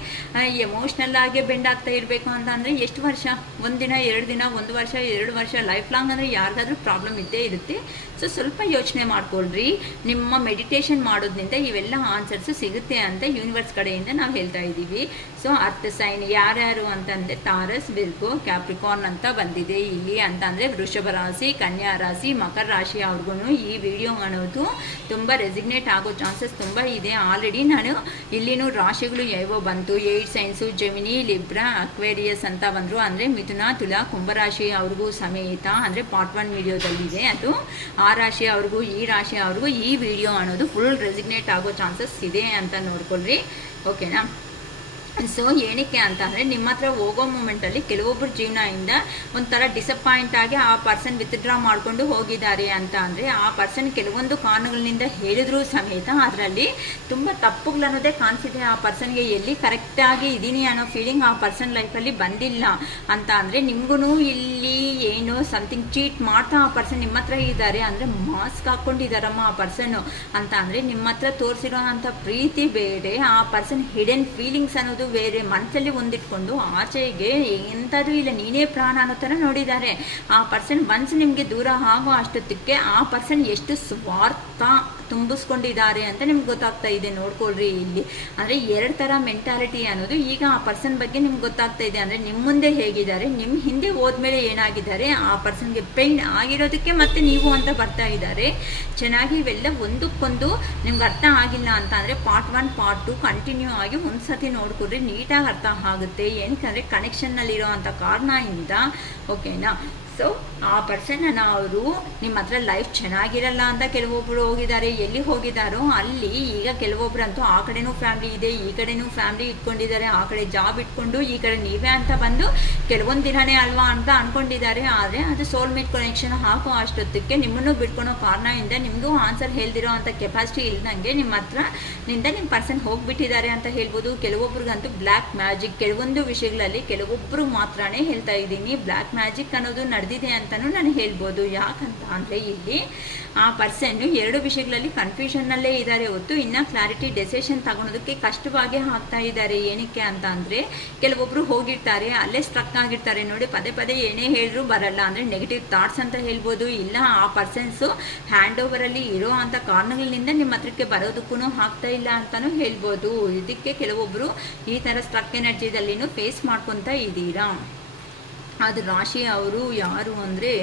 ಎಮೋಷ್ನಲ್ ಆಗಿ ಬೆಂಡ್ ಆಗ್ತಾ ಇರಬೇಕು ಅಂತ ಅಂದರೆ ಎಷ್ಟು ವರ್ಷ, 1 ದಿನ 2 ದಿನ 1 ವರ್ಷ 2 ವರ್ಷ, ಲೈಫ್ ಲಾಂಗ್ ಅಂದರೆ ಯಾರಿಗಾದ್ರೂ ಪ್ರಾಬ್ಲಮ್ ಇದ್ದೇ ಇರುತ್ತೆ. ಸೊ ಸ್ವಲ್ಪ ಯೋಚನೆ ಮಾಡ್ಕೊಳ್ರಿ. ನಿಮ್ಮ ಮೆಡಿಟೇಷನ್ ಮಾಡೋದ್ರಿಂದ ಇವೆಲ್ಲ ಆನ್ಸರ್ಸು ಸಿಗುತ್ತೆ ಅಂತ ಯೂನಿವರ್ಸ್ ಕಡೆಯಿಂದ ನಾವು ಹೇಳ್ತಾ ಇದ್ದೀವಿ. ಸೊ ಅರ್ಥ ಸೈನ್ ಯಾರ್ಯಾರು ಅಂತಂದರೆ ತಾರಸ್, ವಿರ್ಗೋ, ಕ್ಯಾಪ್ರಿಕಾರ್ನ್ ಅಂತ ಬಂದಿದೆ ಇಲ್ಲಿ. ಅಂತ ಅಂದರೆ ವೃಷಭ ರಾಶಿ, ಕನ್ಯಾ ರಾಶಿ, ಮಕರ ರಾಶಿ ಅವ್ರಿಗೂ ಈ ವಿಡಿಯೋ ಅನ್ನೋದು ತುಂಬ ರೆಸಿಗ್ನೇಟ್ ಆಗೋ ಚಾನ್ಸಸ್ ತುಂಬ ಇದೆ. ಆಲ್ರೆಡಿ ನಾನು ಇಲ್ಲಿನೂ ರಾಶಿಗಳು ಯಾವೋ ಬಂತು, 8 ಸೈನ್ಸು, ಜೆಮಿನಿ, ಲಿಬ್ರಾ, ಅಕ್ವೇರಿಯಸ್ ಅಂತ ಬಂದರು. ಅಂದರೆ ಮಿಥುನ, ತುಲಾ, ಕುಂಭರಾಶಿ ಅವ್ರಿಗೂ ಸಮೇತ ಅಂದರೆ ಪಾರ್ಟ್ 1 ವಿಡಿಯೋದಲ್ಲಿದೆ ಅದು. ಆ ರಾಶಿ ಅವ್ರಿಗೂ ಈ ರಾಶಿ ಅವ್ರಿಗೂ ಈ ವಿಡಿಯೋ ಅನ್ನೋದು ಫುಲ್ ರೆಸಿಗ್ನೇಟ್ ಆಗೋ ಚಾನ್ಸಸ್ ಇದೆ ಅಂತ ನೋಡ್ಕೊಳ್ರಿ. ಓಕೆನಾ? ಸೊ ಏನಕ್ಕೆ ಅಂತ ಅಂದರೆ ನಿಮ್ಮ ಹತ್ರ ಹೋಗೋ ಮೂಮೆಂಟಲ್ಲಿ ಕೆಲವೊಬ್ಬರ ಜೀವನದಿಂದ ಒಂಥರ ಡಿಸಪಾಯಿಂಟ್ ಆಗಿ ಆ ಪರ್ಸನ್ ವಿತ್ಡ್ರಾ ಮಾಡಿಕೊಂಡು ಹೋಗಿದ್ದಾರೆ ಅಂತ ಅಂದರೆ ಆ ಪರ್ಸನ್ ಕೆಲವೊಂದು ಕಾರಣಗಳಿಂದ ಹೇಳಿದ್ರೂ ಸಮೇತ ಅದರಲ್ಲಿ ತುಂಬ ತಪ್ಪುಗಳನ್ನೋದೇ ಕಾಣಿಸಿದೆ. ಆ ಪರ್ಸನ್ಗೆ ಎಲ್ಲಿ ಕರೆಕ್ಟಾಗಿ ಇದ್ದೀನಿ ಅನ್ನೋ ಫೀಲಿಂಗ್ ಆ ಪರ್ಸನ್ ಲೈಫಲ್ಲಿ ಬಂದಿಲ್ಲ ಅಂತ ಅಂದರೆ ನಿಮಗೂ ಇಲ್ಲಿ ಏನೋ ಸಮಥಿಂಗ್ ಚೀಟ್ ಮಾಡ್ತಾ ಆ ಪರ್ಸನ್ ನಿಮ್ಮ ಹತ್ರ ಇದ್ದಾರೆ. ಅಂದರೆ ಮಾಸ್ಕ್ ಹಾಕ್ಕೊಂಡಿದ್ದಾರಮ್ಮ ಆ ಪರ್ಸನ್ನು ಅಂತ ಅಂದರೆ ನಿಮ್ಮ ಹತ್ರ ತೋರಿಸಿರೋ ಅಂಥ ಪ್ರೀತಿ ಬೇರೆ, ಆ ಪರ್ಸನ್ ಹಿಡನ್ ಫೀಲಿಂಗ್ಸ್ ಅನ್ನೋದು ಬೇರೆ, ಮನಸ್ಸಲ್ಲಿ ಒಂದಿಟ್ಕೊಂಡು ಆಚೆಗೆ ಎಂಥದ್ದು ಇಲ್ಲ ನೀನೇ ಪ್ರಾಣ ಅನ್ನೋ ಥರ ನೋಡಿದ್ದಾರೆ. ಆ ಪರ್ಸನ್ ಮನಸ್ಸು ನಿಮಗೆ ದೂರ ಆಗೋ ಅಷ್ಟೊತ್ತಿಗೆ ಆ ಪರ್ಸನ್ ಎಷ್ಟು ಸ್ವಾರ್ಥ ತುಂಬಿಸ್ಕೊಂಡಿದ್ದಾರೆ ಅಂತ ನಿಮ್ಗೆ ಗೊತ್ತಾಗ್ತಾ ಇದೆ. ನೋಡ್ಕೊಳ್ರಿ ಇಲ್ಲಿ. ಅಂದರೆ 2 ಥರ ಮೆಂಟಾಲಿಟಿ ಅನ್ನೋದು ಈಗ ಆ ಪರ್ಸನ್ ಬಗ್ಗೆ ನಿಮ್ಗೆ ಗೊತ್ತಾಗ್ತಾ ಇದೆ. ಅಂದರೆ ನಿಮ್ಮ ಮುಂದೆ ಹೇಗಿದ್ದಾರೆ, ನಿಮ್ಮ ಹಿಂದೆ ಹೋದ್ಮೇಲೆ ಏನಾಗಿದ್ದಾರೆ, ಆ ಪರ್ಸನ್ಗೆ ಪೇಯ್ನ್ ಆಗಿರೋದಕ್ಕೆ ಮತ್ತೆ ನೀವು ಅಂತ ಬರ್ತಾ ಇದ್ದಾರೆ. ಚೆನ್ನಾಗಿ ಇವೆಲ್ಲ ಒಂದಕ್ಕೊಂದು ನಿಮ್ಗೆ ಅರ್ಥ ಆಗಿಲ್ಲ ಅಂತ ಅಂದರೆ ಪಾರ್ಟ್ 1 ಪಾರ್ಟ್ 2 ಕಂಟಿನ್ಯೂ ಆಗಿ ಒಂದು ಸತಿ ನೋಡ್ಕೊಡ್ರಿ, ನೀಟಾಗಿ ಅರ್ಥ ಆಗುತ್ತೆ. ಏನಕ್ಕೆ ಅಂದರೆ ಕನೆಕ್ಷನ್ನಲ್ಲಿರೋ ಅಂಥ ಕಾರಣದಿಂದ. ಓಕೆನಾ? ಸೊ ಆ ಪರ್ಸನ್ನ ಅವರು ನಿಮ್ಮ ಹತ್ರ ಲೈಫ್ ಚೆನ್ನಾಗಿರಲ್ಲ ಅಂತ ಕೆಲವೊಬ್ಬರು ಹೋಗಿದ್ದಾರೆ. ಎಲ್ಲಿ ಹೋಗಿದ್ದಾರೋ ಅಲ್ಲಿ ಈಗ ಕೆಲವೊಬ್ರಂತೂ ಆ ಕಡೆನೂ ಫ್ಯಾಮಿಲಿ ಇದೆ, ಈ ಕಡೆನೂ ಫ್ಯಾಮಿಲಿ ಇಟ್ಕೊಂಡಿದ್ದಾರೆ, ಆ ಕಡೆ ಜಾಬ್ ಇಟ್ಕೊಂಡು ಈ ಕಡೆ ನೀವೇ ಅಂತ ಬಂದು ಕೆಲವೊಂದು ದಿನನೇ ಅಲ್ವಾ ಅಂತ ಅನ್ಕೊಂಡಿದ್ದಾರೆ. ಆದರೆ ಅದು ಸೋಲ್ಮೇಟ್ ಕನೆಕ್ಷನ್ ಹಾಕೋ ಅಷ್ಟೊತ್ತಕ್ಕೆ ನಿಮ್ಮನ್ನು ಬಿಟ್ಕೊಳೋ ಕಾರಣದಿಂದ ನಿಮಗೂ ಆನ್ಸರ್ ಹೇಳ್ದಿರೋ ಅಂಥ ಕೆಪಾಸಿಟಿ ಇಲ್ದಂಗೆ ನಿಮ್ಮ ಹತ್ರ ನಿಮ್ಮ ಪರ್ಸನ್ ಹೋಗ್ಬಿಟ್ಟಿದ್ದಾರೆ ಅಂತ ಹೇಳ್ಬೋದು. ಕೆಲವೊಬ್ರಿಗಂತೂ ಬ್ಲ್ಯಾಕ್ ಮ್ಯಾಜಿಕ್, ಕೆಲವೊಂದು ವಿಷಯಗಳಲ್ಲಿ ಕೆಲವೊಬ್ಬರು ಮಾತ್ರನೇ ಹೇಳ್ತಾ ಇದ್ದೀನಿ ಬ್ಲ್ಯಾಕ್ ಮ್ಯಾಜಿಕ್ ಅನ್ನೋದು ನಡೆದಿದೆ ಅಂತಲೂ ನಾನು ಹೇಳ್ಬೋದು. ಯಾಕಂತ ಅಂದರೆ ಇಲ್ಲಿ ಆ ಪರ್ಸನ್ನು 2 ವಿಷಯಗಳಲ್ಲಿ ಕನ್ಫ್ಯೂಷನ್ನಲ್ಲೇ ಇದ್ದಾರೆ ಹೊತ್ತು ಇನ್ನು ಕ್ಲಾರಿಟಿ ಡೆಸಿಷನ್ ತಗೊಳೋದಕ್ಕೆ ಕಷ್ಟವಾಗಿ ಆಗ್ತಾ ಇದ್ದಾರೆ. ಏನಕ್ಕೆ ಅಂತ ಅಂದರೆ ಕೆಲವೊಬ್ಬರು ಹೋಗಿರ್ತಾರೆ, ಅಲ್ಲೇ ಸ್ಟ್ರಕ್ ಆಗಿರ್ತಾರೆ. ನೋಡಿ ಪದೇ ಪದೇ ಏನೇ ಹೇಳಿದ್ರು ಬರಲ್ಲ, ಅಂದರೆ ನೆಗೆಟಿವ್ ಥಾಟ್ಸ್ ಅಂತ ಹೇಳ್ಬೋದು. ಇಲ್ಲ ಆ ಪರ್ಸನ್ಸು ಹ್ಯಾಂಡ್ ಓವರಲ್ಲಿ ಇರೋ ಅಂಥ ಕಾರಣಗಳಿಂದ ನಿಮ್ಮ ಹತ್ರಕ್ಕೆ ಬರೋದಕ್ಕೂ ಆಗ್ತಾ ಇಲ್ಲ ಅಂತಲೂ ಹೇಳ್ಬೋದು. ಇದಕ್ಕೆ ಕೆಲವೊಬ್ಬರು ಈ ಥರ ಸ್ಟ್ರಕ್ ಎನರ್ಜಿದಲ್ಲಿನೂ ಫೇಸ್ ಮಾಡ್ಕೊತಾ ಇದ್ದೀರಾ. ಅದು ರಾಶಿ ಅವರು ಯಾರು ಅಂದರೆ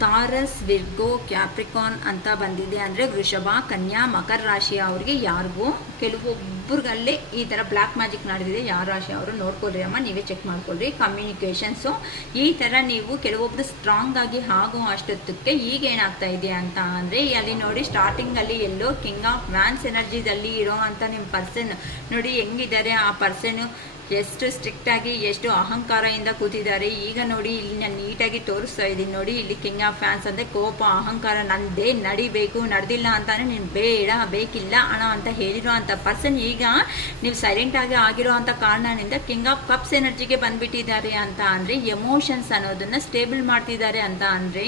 ತಾರಸ್, ವಿರ್ಗೋ, ಕ್ಯಾಪ್ರಿಕಾನ್ ಅಂತ ಬಂದಿದೆ. ಅಂದರೆ ವೃಷಭ, ಕನ್ಯಾ, ಮಕರ ರಾಶಿ ಅವ್ರಿಗೆ ಯಾರಿಗೂ ಕೆಲವೊಬ್ಬರಿಗಲ್ಲೇ ಈ ಥರ ಬ್ಲ್ಯಾಕ್ ಮ್ಯಾಜಿಕ್ ನಡೆದಿದೆ. ಯಾವ ರಾಶಿ ಅವರು ನೋಡ್ಕೊಳ್ರಿ ಅಮ್ಮ, ನೀವೇ ಚೆಕ್ ಮಾಡ್ಕೊಳ್ರಿ. ಕಮ್ಯುನಿಕೇಷನ್ಸು ಈ ಥರ ನೀವು ಕೆಲವೊಬ್ರು ಸ್ಟ್ರಾಂಗ್ ಆಗಿ ಆಗೋ ಅಷ್ಟೊತ್ತಕ್ಕೆ ಈಗ ಏನಾಗ್ತಾ ಇದೆ ಅಂತ ಅಂದರೆ ಅಲ್ಲಿ ನೋಡಿ ಸ್ಟಾರ್ಟಿಂಗಲ್ಲಿ ಎಲ್ಲೋ ಕಿಂಗ್ ಆಫ್ ವ್ಯಾನ್ಸ್ ಎನರ್ಜಿದಲ್ಲಿ ಇರೋ ಅಂತ ನಿಮ್ಮ ಪರ್ಸನ್ ನೋಡಿ ಹೆಂಗಿದ್ದಾರೆ. ಆ ಪರ್ಸನ್ನು ಎಷ್ಟು ಸ್ಟ್ರಿಕ್ಟಾಗಿ ಎಷ್ಟು ಅಹಂಕಾರದಿಂದ ಕೂತಿದ್ದಾರೆ. ಈಗ ನೋಡಿ ಇಲ್ಲಿ ನಾನು ನೀಟಾಗಿ ತೋರಿಸ್ತಾ ಇದ್ದೀನಿ ನೋಡಿ, ಇಲ್ಲಿ ಕಿಂಗ್ ಆಫ್ ಫ್ಯಾನ್ಸ್ ಅಂದರೆ ಕೋಪ, ಅಹಂಕಾರ, ನಂದೇ ನಡಿಬೇಕು, ನಡೆದಿಲ್ಲ ಅಂತಾನೆ ನೀನು ಬೇಡ, ಬೇಕಿಲ್ಲ ಅಣ್ಣ ಅಂತ ಹೇಳಿರೋ ಅಂಥ ಪರ್ಸನ್ ಈಗ ನೀವು ಸೈಲೆಂಟಾಗಿ ಆಗಿರೋ ಅಂಥ ಕಾರಣದಿಂದ ಕಿಂಗ್ ಆಫ್ ಕಪ್ಸ್ ಎನರ್ಜಿಗೆ ಬಂದುಬಿಟ್ಟಿದ್ದಾರೆ. ಅಂತ ಅಂದರೆ ಎಮೋಷನ್ಸ್ ಅನ್ನೋದನ್ನು ಸ್ಟೇಬಲ್ ಮಾಡ್ತಿದ್ದಾರೆ. ಅಂತ ಅಂದರೆ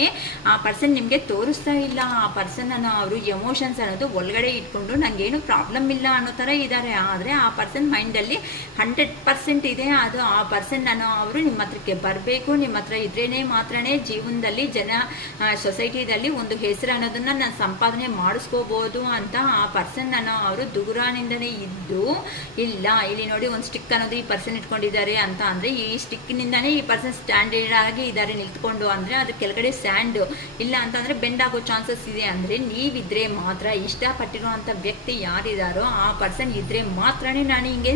ಆ ಪರ್ಸನ್ ನಿಮಗೆ ತೋರಿಸ್ತಾ ಇಲ್ಲ. ಆ ಪರ್ಸನನ್ನು ಅವರು ಎಮೋಷನ್ಸ್ ಅನ್ನೋದು ಒಳಗಡೆ ಇಟ್ಕೊಂಡು ನನಗೇನು ಪ್ರಾಬ್ಲಮ್ ಇಲ್ಲ ಅನ್ನೋ ಥರ ಇದ್ದಾರೆ. ಆದರೆ ಆ ಪರ್ಸನ್ ಮೈಂಡಲ್ಲಿ 100% ಇದೆ. ಅದು ಆ ಪರ್ಸನ್ ಅವರು ನಿಮ್ಮ ಹತ್ರಕ್ಕೆ ಬರಬೇಕು, ನಿಮ್ಮ ಹತ್ರ ಇದ್ರೇ ಮಾತ್ರನೇ ಜೀವನದಲ್ಲಿ ಸೊಸೈಟಿದಲ್ಲಿ ಒಂದು ಹೆಸರು ಅನ್ನೋದನ್ನು ನಾನು ಸಂಪಾದನೆ ಮಾಡಿಸ್ಕೋಬೋದು ಅಂತ ಆ ಪರ್ಸನ್ ಅವರು ದುಗುರಾನಿಂದನೇ ಇದ್ದು ಇಲ್ಲ. ಇಲ್ಲಿ ನೋಡಿ ಒಂದು ಸ್ಟಿಕ್ ಅನ್ನೋದು ಈ ಪರ್ಸನ್ ಇಟ್ಕೊಂಡಿದ್ದಾರೆ. ಅಂತ ಅಂದರೆ ಈ ಸ್ಟಿಕ್ನಿಂದನೇ ಈ ಪರ್ಸನ್ ಸ್ಟ್ಯಾಂಡರ್ಡ್ ಆಗಿ ಇದ್ದಾರೆ ನಿಂತ್ಕೊಂಡು. ಅಂದರೆ ಅದ್ರ ಕೆಳಗಡೆ ಸ್ಯಾಂಡ್ ಇಲ್ಲ ಅಂತಂದರೆ ಬೆಂಡ್ ಆಗೋ ಚಾನ್ಸಸ್ ಇದೆ. ಅಂದರೆ ನೀವಿದ್ರೆ ಮಾತ್ರ, ಇಷ್ಟಪಟ್ಟಿರುವಂಥ ವ್ಯಕ್ತಿ ಯಾರಿದ್ದಾರೋ ಆ ಪರ್ಸನ್ ಇದ್ರೆ ಮಾತ್ರನೇ ನಾನು ಹಿಂಗೆ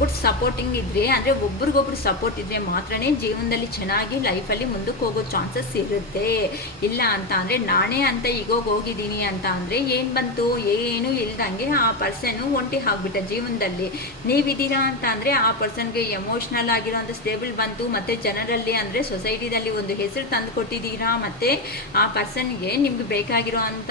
ಗುಡ್ ಸಪೋರ್ಟಿಂಗ್ ಇದ್ರೆ, ಅಂದರೆ ಒಬ್ರಿಗೊಬ್ರು ಸಪೋರ್ಟ್ ಇದ್ರೆ ಮಾತ್ರನೇ ಜೀವನದಲ್ಲಿ ಚೆನ್ನಾಗಿ ಲೈಫಲ್ಲಿ ಮುಂದಕ್ಕೆ ಹೋಗೋ ಚಾನ್ಸಸ್ ಇರುತ್ತೆ. ಇಲ್ಲ ಅಂತ ಅಂದರೆ ನಾನೇ ಅಂತ ಈಗ ಹೋಗಿದ್ದೀನಿ ಅಂತ ಅಂದರೆ ಏನು ಬಂತು, ಏನು ಇಲ್ದಂಗೆ ಆ ಪರ್ಸನ್ನು ಒಂಟಿ ಆಗ್ಬಿಟ್ಟ ಜೀವನದಲ್ಲಿ. ನೀವಿದ್ದೀರಾ ಅಂತ ಅಂದರೆ ಆ ಪರ್ಸನ್ಗೆ ಎಮೋಷ್ನಲ್ ಆಗಿರೋಂಥ ಸ್ಟೇಬಲ್ ಬಂತು, ಮತ್ತು ಜನರಲ್ಲಿ ಅಂದರೆ ಸೊಸೈಟಿದಲ್ಲಿ ಒಂದು ಹೆಸರು ತಂದು ಕೊಟ್ಟಿದ್ದೀರಾ. ಮತ್ತು ಆ ಪರ್ಸನ್ಗೆ ನಿಮ್ಗೆ ಬೇಕಾಗಿರೋ ಅಂಥ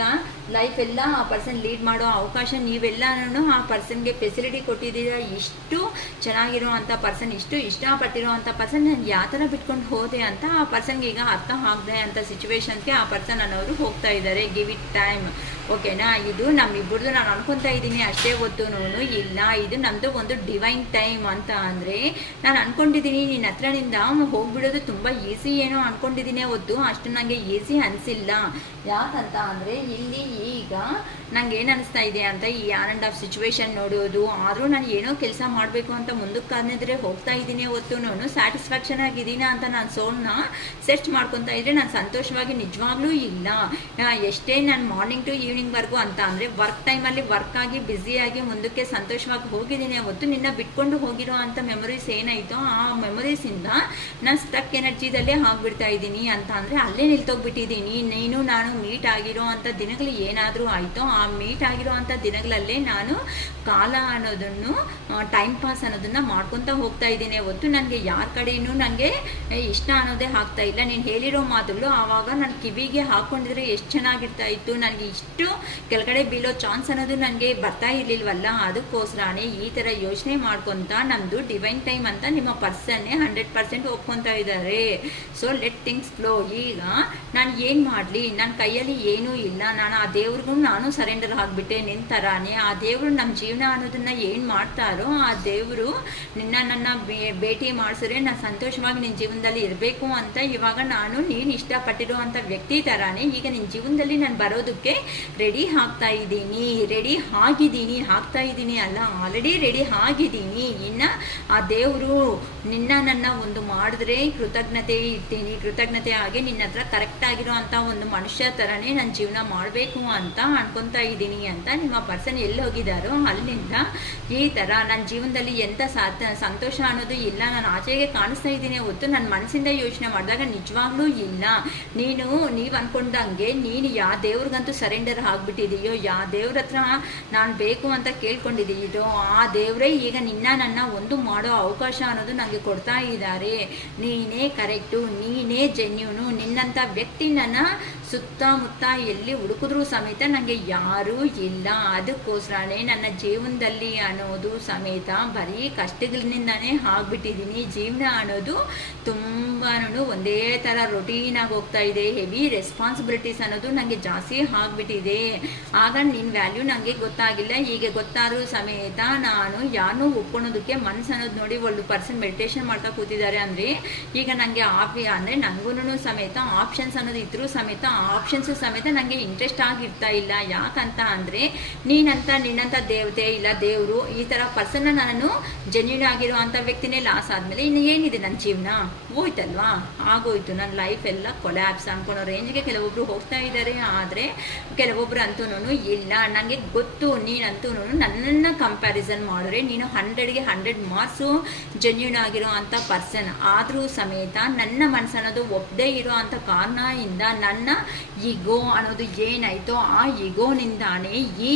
ಲೈಫ್ ಎಲ್ಲ ಆ ಪರ್ಸನ್ ಲೀಡ್ ಮಾಡೋ ಅವಕಾಶ ನೀವೆಲ್ಲನೂ ಆ ಪರ್ಸನ್ಗೆ ಫೆಸಿಲಿಟಿ ಕೊಟ್ಟಿದ್ದೀರಾ. ಇಷ್ಟು ಚೆನ್ನಾಗಿರೋ ಅಂಥ ಪರ್ಸನ್, ಇಷ್ಟು ಇಷ್ಟಪಟ್ಟಿರೋ ಅಂಥ ಪರ್ಸನ್ ನಾನು ಯಾವ ಥರ ಬಿಟ್ಕೊಂಡು ಹೋದೆ ಅಂತ ಆ ಪರ್ಸನ್ಗೆ ಈಗ ಅರ್ಥ ಆಗದೆ ಅಂತ ಸಿಚುವೇಶನ್ಗೆ ಆ ಪರ್ಸನ್ ಅನ್ನೋರು ಹೋಗ್ತಾ ಇದ್ದಾರೆ. ಗಿವ್ ಇಟ್ ಟೈಮ್, ಓಕೆನಾ. ಇದು ನಮ್ಮಿಬ್ಬರದು ನಾನು ಅನ್ಕೊತಾ ಇದ್ದೀನಿ ಅಷ್ಟೇ ಹೊತ್ತು ಇಲ್ಲ, ಇದು ನಮ್ಮದು ಒಂದು ಡಿವೈನ್ ಟೈಮ್. ಅಂತ ಅಂದರೆ ನಾನು ಅನ್ಕೊಂಡಿದ್ದೀನಿ ನಿನ್ನ ಹತ್ರನಿಂದ ಹೋಗ್ಬಿಡೋದು ತುಂಬ ಈಸಿ ಏನೋ ಅನ್ಕೊಂಡಿದ್ದೀನಿ ಹೊತ್ತು, ಅಷ್ಟು ನನಗೆ ಈಸಿ ಅನಿಸಿಲ್ಲ. ಯಾಕಂತ ಅಂದರೆ ಇಲ್ಲಿ ಈಗ ನಂಗೆ ಏನು ಅನಿಸ್ತಾ ಇದೆ ಅಂತ ಈ ಆನ್ ಆ್ಯಂಡ್ ಆಫ್ ಸಿಚುವೇಶನ್ ನೋಡೋದು. ಆದರೂ ನಾನು ಏನೋ ಕೆಲಸ ಮಾಡಬೇಕು ಅಂತ ಮುಂದಕ್ಕೆ ಅನ್ನಿದ್ರೆ ಹೋಗ್ತಾ ಇದ್ದೀನಿ ಹೊತ್ತು ಸ್ಯಾಟಿಸ್ಫ್ಯಾಕ್ಷನ್ ಆಗಿದ್ದೀನ ಅಂತ ನಾನು ಸೋಲ್ನ ಸರ್ಚ್ ಮಾಡ್ಕೊತಾ ಇದ್ರೆ ನಾನು ಸಂತೋಷವಾಗಿ ನಿಜವಾಗ್ಲೂ ಇಲ್ಲ. ಎಷ್ಟೇ ನಾನು ಮಾರ್ನಿಂಗ್ ಟು ಈವ್ನಿಂಗ್ವರೆಗೂ ಅಂತ ಅಂದರೆ ವರ್ಕ್ ಟೈಮಲ್ಲಿ ವರ್ಕ್ ಆಗಿ ಬ್ಯುಸಿಯಾಗಿ ಮುಂದಕ್ಕೆ ಸಂತೋಷವಾಗಿ ಹೋಗಿದ್ದೀನಿ ಹೊತ್ತು ನಿನ್ನ ಬಿಟ್ಕೊಂಡು ಹೋಗಿರೋ ಅಂಥ ಮೆಮೊರೀಸ್ ಏನಾಯಿತೋ ಆ ಮೆಮೊರೀಸಿಂದ ನಾನು ಸ್ಟಕ್ ಎನರ್ಜಿದಲ್ಲೇ ಆಗಿಬಿಡ್ತಾ ಇದ್ದೀನಿ. ಅಂತ ಅಂದರೆ ಅಲ್ಲೇ ನಿಲ್ತೋಗ್ಬಿಟ್ಟಿದ್ದೀನಿ. ನೀನು ನಾನು ಮೀಟ್ ಆಗಿರೋ ಅಂಥ ದಿನಗಳು ಏನಾದರೂ ಆಯಿತೋ ಆ ಮೀಟ್ ಆಗಿರೋ ಅಂಥ ದಿನಗಳಲ್ಲೇ ನಾನು ಕಾಲ ಅನ್ನೋದನ್ನು ಟೈಮ್ ಪಾಸ್ ಅನ್ನೋದನ್ನು ಮಾಡ್ಕೊತಾ ಹೋಗ್ತಾ ಇದ್ದೀನಿ ಹೊತ್ತು ನನಗೆ ಯಾರ ಕಡೆಯೂ ನನಗೆ ಇಷ್ಟ ಅನ್ನೋದೇ ಆಗ್ತಾ ಇಲ್ಲ. ನೀನು ಹೇಳಿರೋ ಮಾತುಗಳು ಆವಾಗ ನಾನು ಕಿವಿಗೆ ಹಾಕ್ಕೊಂಡಿದ್ರೆ ಎಷ್ಟು ಚೆನ್ನಾಗಿರ್ತಾ ಇತ್ತು, ನನಗೆ ಇಷ್ಟು ಕೆಳಗಡೆ ಬೀಳೋ ಚಾನ್ಸ್ ಅನ್ನೋದು ನನಗೆ ಬರ್ತಾ ಇರಲಿಲ್ವಲ್ಲ. ಅದಕ್ಕೋಸ್ಕರನೇ ಈ ಥರ ಯೋಚನೆ ಮಾಡ್ಕೊತಾ ನಮ್ಮದು ಡಿವೈನ್ ಟೈಮ್ ಅಂತ ನಿಮ್ಮ ಪರ್ಸನ್ನೇ 100% ಒಪ್ಕೊತಾ ಇದ್ದಾರೆ. So let things flow. ಈಗ ನಾನು ಏನು ಮಾಡಲಿ, ನನ್ನ ಕೈಯಲ್ಲಿ ಏನೂ ಇಲ್ಲ, ನಾನು ಆ ದೇವ್ರಿಗೂ ನಾನು ಸರೆಂಡರ್ ಆಗಿಬಿಟ್ಟೆ ನಿಂತರಾನೆ. ಆ ದೇವರು ನಮ್ಮ ಜೀವನ ಅನ್ನೋದನ್ನು ಏನು ಮಾಡ್ತಾರೋ ಆ ದೇವರು ನನ್ನ ಭೇಟಿ ಮಾಡಿಸಿದ್ರೆ ನಾನು ಸಂತೋಷವಾಗಿ ನಿನ್ನ ಜೀವನದಲ್ಲಿ ಇರಬೇಕು ಅಂತ ಇವಾಗ ನಾನು ನೀನು ಇಷ್ಟಪಟ್ಟಿರೋ ಅಂಥ ವ್ಯಕ್ತಿ ಥರಾನೇ ಈಗ ನಿನ್ನ ಜೀವನದಲ್ಲಿ ನಾನು ಬರೋದಕ್ಕೆ ರೆಡಿ ಆಗ್ತಾ ಇದ್ದೀನಿ, ರೆಡಿ ಆಗಿದ್ದೀನಿ, ಆಗ್ತಾ ಇದ್ದೀನಿ ಅಲ್ಲ, ಆಲ್ರೆಡಿ ರೆಡಿ ಆಗಿದ್ದೀನಿ. ಇನ್ನು ಆ ದೇವರು ನನ್ನ ಒಂದು ಮಾಡಿದ್ರೆ ಕೃತಜ್ಞತೆ ಇರ್ತೀನಿ, ಕೃತಜ್ಞತೆ ಆಗಿ ನಿನ್ನ ಹತ್ರ ಕರೆಕ್ಟ್ ಆಗಿರೋ ಅಂಥ ಒಂದು ಮನುಷ್ಯ ಥರನೇ ನನ್ನ ಜೀವನ ಮಾಡಬೇಕು ಅಂತ ಅನ್ಕೊತಾ ಇದ್ದೀನಿ ಅಂತ ನಿಮ್ಮ ಪರ್ಸನ್ ಎಲ್ಲಿ ಹೋಗಿದ್ದಾರೋ ಅಲ್ಲಿಂದ ಈ ಥರ ನನ್ನ ಜೀವನದಲ್ಲಿ ಎಂಥ ಸಂತೋಷ ಅನ್ನೋದು ಇಲ್ಲ, ನಾನು ಆಚೆಗೆ ಕಾಣಿಸ್ತಾ ಇದ್ದೀನಿ ಹೊತ್ತು ನನ್ನ ಮನಸ್ಸಿಂದ ಯೋಚನೆ ಮಾಡಿದಾಗ ನಿಜವಾಗ್ಲೂ ಇಲ್ಲ. ನೀವು ಅನ್ಕೊಂಡಂಗೆ ನೀನು ಯಾವ ದೇವ್ರಿಗಂತೂ ಸರೆಂಡರ್ ಆಗಿಬಿಟ್ಟಿದೆಯೋ, ಯಾವ ದೇವ್ರ ಹತ್ರ ನಾನು ಬೇಕು ಅಂತ ಕೇಳ್ಕೊಂಡಿದ್ದೀಯೋ ಆ ದೇವರೇ ಈಗ ನನ್ನ ಒಂದು ಮಾಡೋ ಅವಕಾಶ ಅನ್ನೋದು ನನಗೆ ಕೊಡ್ತಾ ಇದ್ದಾರೆ. ನೀನೇ ಕರೆಕ್ಟು, ನೀನೇ ಜೆನ್ಯೂನು, ನಿನ್ನಂಥ ವ್ಯಕ್ತಿ ನನ್ನ ಸುತ್ತಮುತ್ತ ಎಲ್ಲಿ ಹುಡುಕಿದ್ರೂ ಸಮೇತ ನನಗೆ ಯಾರೂ ಇಲ್ಲ. ಅದಕ್ಕೋಸ್ಕರನೇ ನನ್ನ ಜೀವನದಲ್ಲಿ ಅನ್ನೋದು ಸಮೇತ ಬರೀ ಕಷ್ಟಗಳಿಂದನೇ ಆಗ್ಬಿಟ್ಟಿದ್ದೀನಿ. ಜೀವನ ಅನ್ನೋದು ತುಂಬಾ ಒಂದೇ ಥರ ರೊಟೀನಾಗಿ ಹೋಗ್ತಾ ಇದೆ, ಹೆವಿ ರೆಸ್ಪಾನ್ಸಿಬಿಲಿಟೀಸ್ ಅನ್ನೋದು ನನಗೆ ಜಾಸ್ತಿ ಆಗಿಬಿಟ್ಟಿದೆ. ಆಗ ನಿನ್ನ ವ್ಯಾಲ್ಯೂ ನನಗೆ ಗೊತ್ತಾಗಿಲ್ಲ. ಹೀಗೆ ಗೊತ್ತಾದರೂ ಸಮೇತ ನಾನು ಯಾರನ್ನೂ ಒಪ್ಕೊಳೋದಕ್ಕೆ ಮನಸ್ಸು ಅನ್ನೋದು ನೋಡಿ ಒಂದು ಪರ್ಸನ್ ಮೆಡಿಟೇಷನ್ ಮಾಡ್ತಾ ಕೂತಿದ್ದಾರೆ ಅಂದರೆ ಈಗ ನನಗೆ ಅಂದರೆ ನನಗೂ ಸಮೇತ ಆಪ್ಷನ್ಸ್ ಅನ್ನೋದು ಇದ್ರೂ ಸಮೇತ ಆಪ್ಷನ್ಸು ಸಮೇತ ನನಗೆ ಇಂಟ್ರೆಸ್ಟ್ ಆಗಿರ್ತಾ ಇಲ್ಲ. ಯಾಕಂತ ಅಂದರೆ ನಿನ್ನಂಥ ದೇವತೆ ಇಲ್ಲ ದೇವರು ಈ ಥರ ಪರ್ಸನ್ನ ನಾನು ಜೆನ್ಯೂನ್ ಆಗಿರೋ ಅಂಥ ವ್ಯಕ್ತಿನೇ ಲಾಸ್ ಆದಮೇಲೆ ಇನ್ನು ಏನಿದೆ ನನ್ನ ಜೀವನ ಹೋಯ್ತಲ್ವಾ, ಆಗೋಯ್ತು. ನನ್ನ ಲೈಫ್ ಎಲ್ಲ ಕೊಲ್ಯಾಪ್ಸ್ ಅನ್ಕೊಳೋ ರೇಂಜ್ಗೆ ಕೆಲವೊಬ್ರು ಹೋಗ್ತಾ ಇದ್ದಾರೆ. ಆದರೆ ಕೆಲವೊಬ್ರು ಅಂತೂ ಇಲ್ಲ, ನನಗೆ ಗೊತ್ತು ನೀನಂತೂ ನನ್ನನ್ನು ಕಂಪ್ಯಾರಿಸನ್ ಮಾಡಿದ್ರೆ ನೀನು 100ಗೆ 100 ಮಾರ್ಕ್ಸು ಜೆನ್ಯೂನ್ ಆಗಿರೋ ಅಂಥ ಪರ್ಸನ್. ಆದರೂ ಸಮೇತ ನನ್ನ ಮನಸ್ಸನ್ನೋದು ಒಪ್ಪದೇ ಇರೋ ಅಂಥ ಕಾರಣದಿಂದ ನನ್ನ ಈಗೋ ಅನ್ನೋದು ಏನಾಯ್ತೋ ಆ ಈಗೋನಿಂದಾನೇ ಈ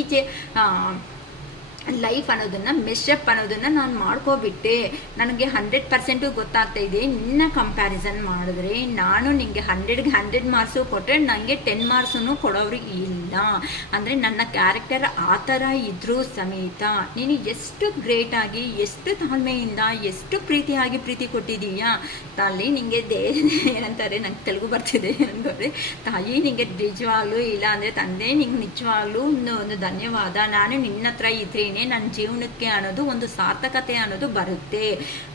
ಲೈಫ್ ಅನ್ನೋದನ್ನು ಮೆಶಪ್ ಅನ್ನೋದನ್ನು ನಾನು ಮಾಡ್ಕೋಬಿಟ್ಟೆ. ನನಗೆ 100% ಗೊತ್ತಾಗ್ತಾ ಇದೆ. ನಿನ್ನ ಕಂಪ್ಯಾರಿಸನ್ ಮಾಡಿದ್ರೆ ನಾನು ನಿಮಗೆ 100ಗೆ 100 ಮಾರ್ಕ್ಸು ಕೊಟ್ಟರೆ ನನಗೆ 10 ಮಾರ್ಕ್ಸನ್ನು ಕೊಡೋರಿಗೆ ಇಲ್ಲ. ಅಂದರೆ ನನ್ನ ಕ್ಯಾರೆಕ್ಟರ್ ಆ ಥರ ಇದ್ರೂ ಸಮೇತ ನೀನು ಎಷ್ಟು ಗ್ರೇಟಾಗಿ, ಎಷ್ಟು ತಾಳ್ಮೆಯಿಂದ, ಎಷ್ಟು ಪ್ರೀತಿಯಾಗಿ ಪ್ರೀತಿ ಕೊಟ್ಟಿದ್ದೀಯಾ ತಾಯಿ. ನಿಮಗೆ ಏನಂತಾರೆ, ನಂಗೆ ತೆಲುಗು ಬರ್ತಿದೆ ಅಂದರೆ ತಾಯಿ ನಿಮಗೆ ನಿಜವಾಗ್ಲೂ ಇಲ್ಲ ಅಂದರೆ ತಂದೆ ನಿಂಗೆ ನಿಜವಾಗ್ಲೂ ಒಂದು ಧನ್ಯವಾದ. ನಾನು ನಿನ್ನ ಹತ್ರ ಇದ್ರೆ ನನ್ನ ಜೀವನಕ್ಕೆ ಅನ್ನೋದು ಒಂದು ಸಾರ್ಥಕತೆ ಅನ್ನೋದು ಬರುತ್ತೆ.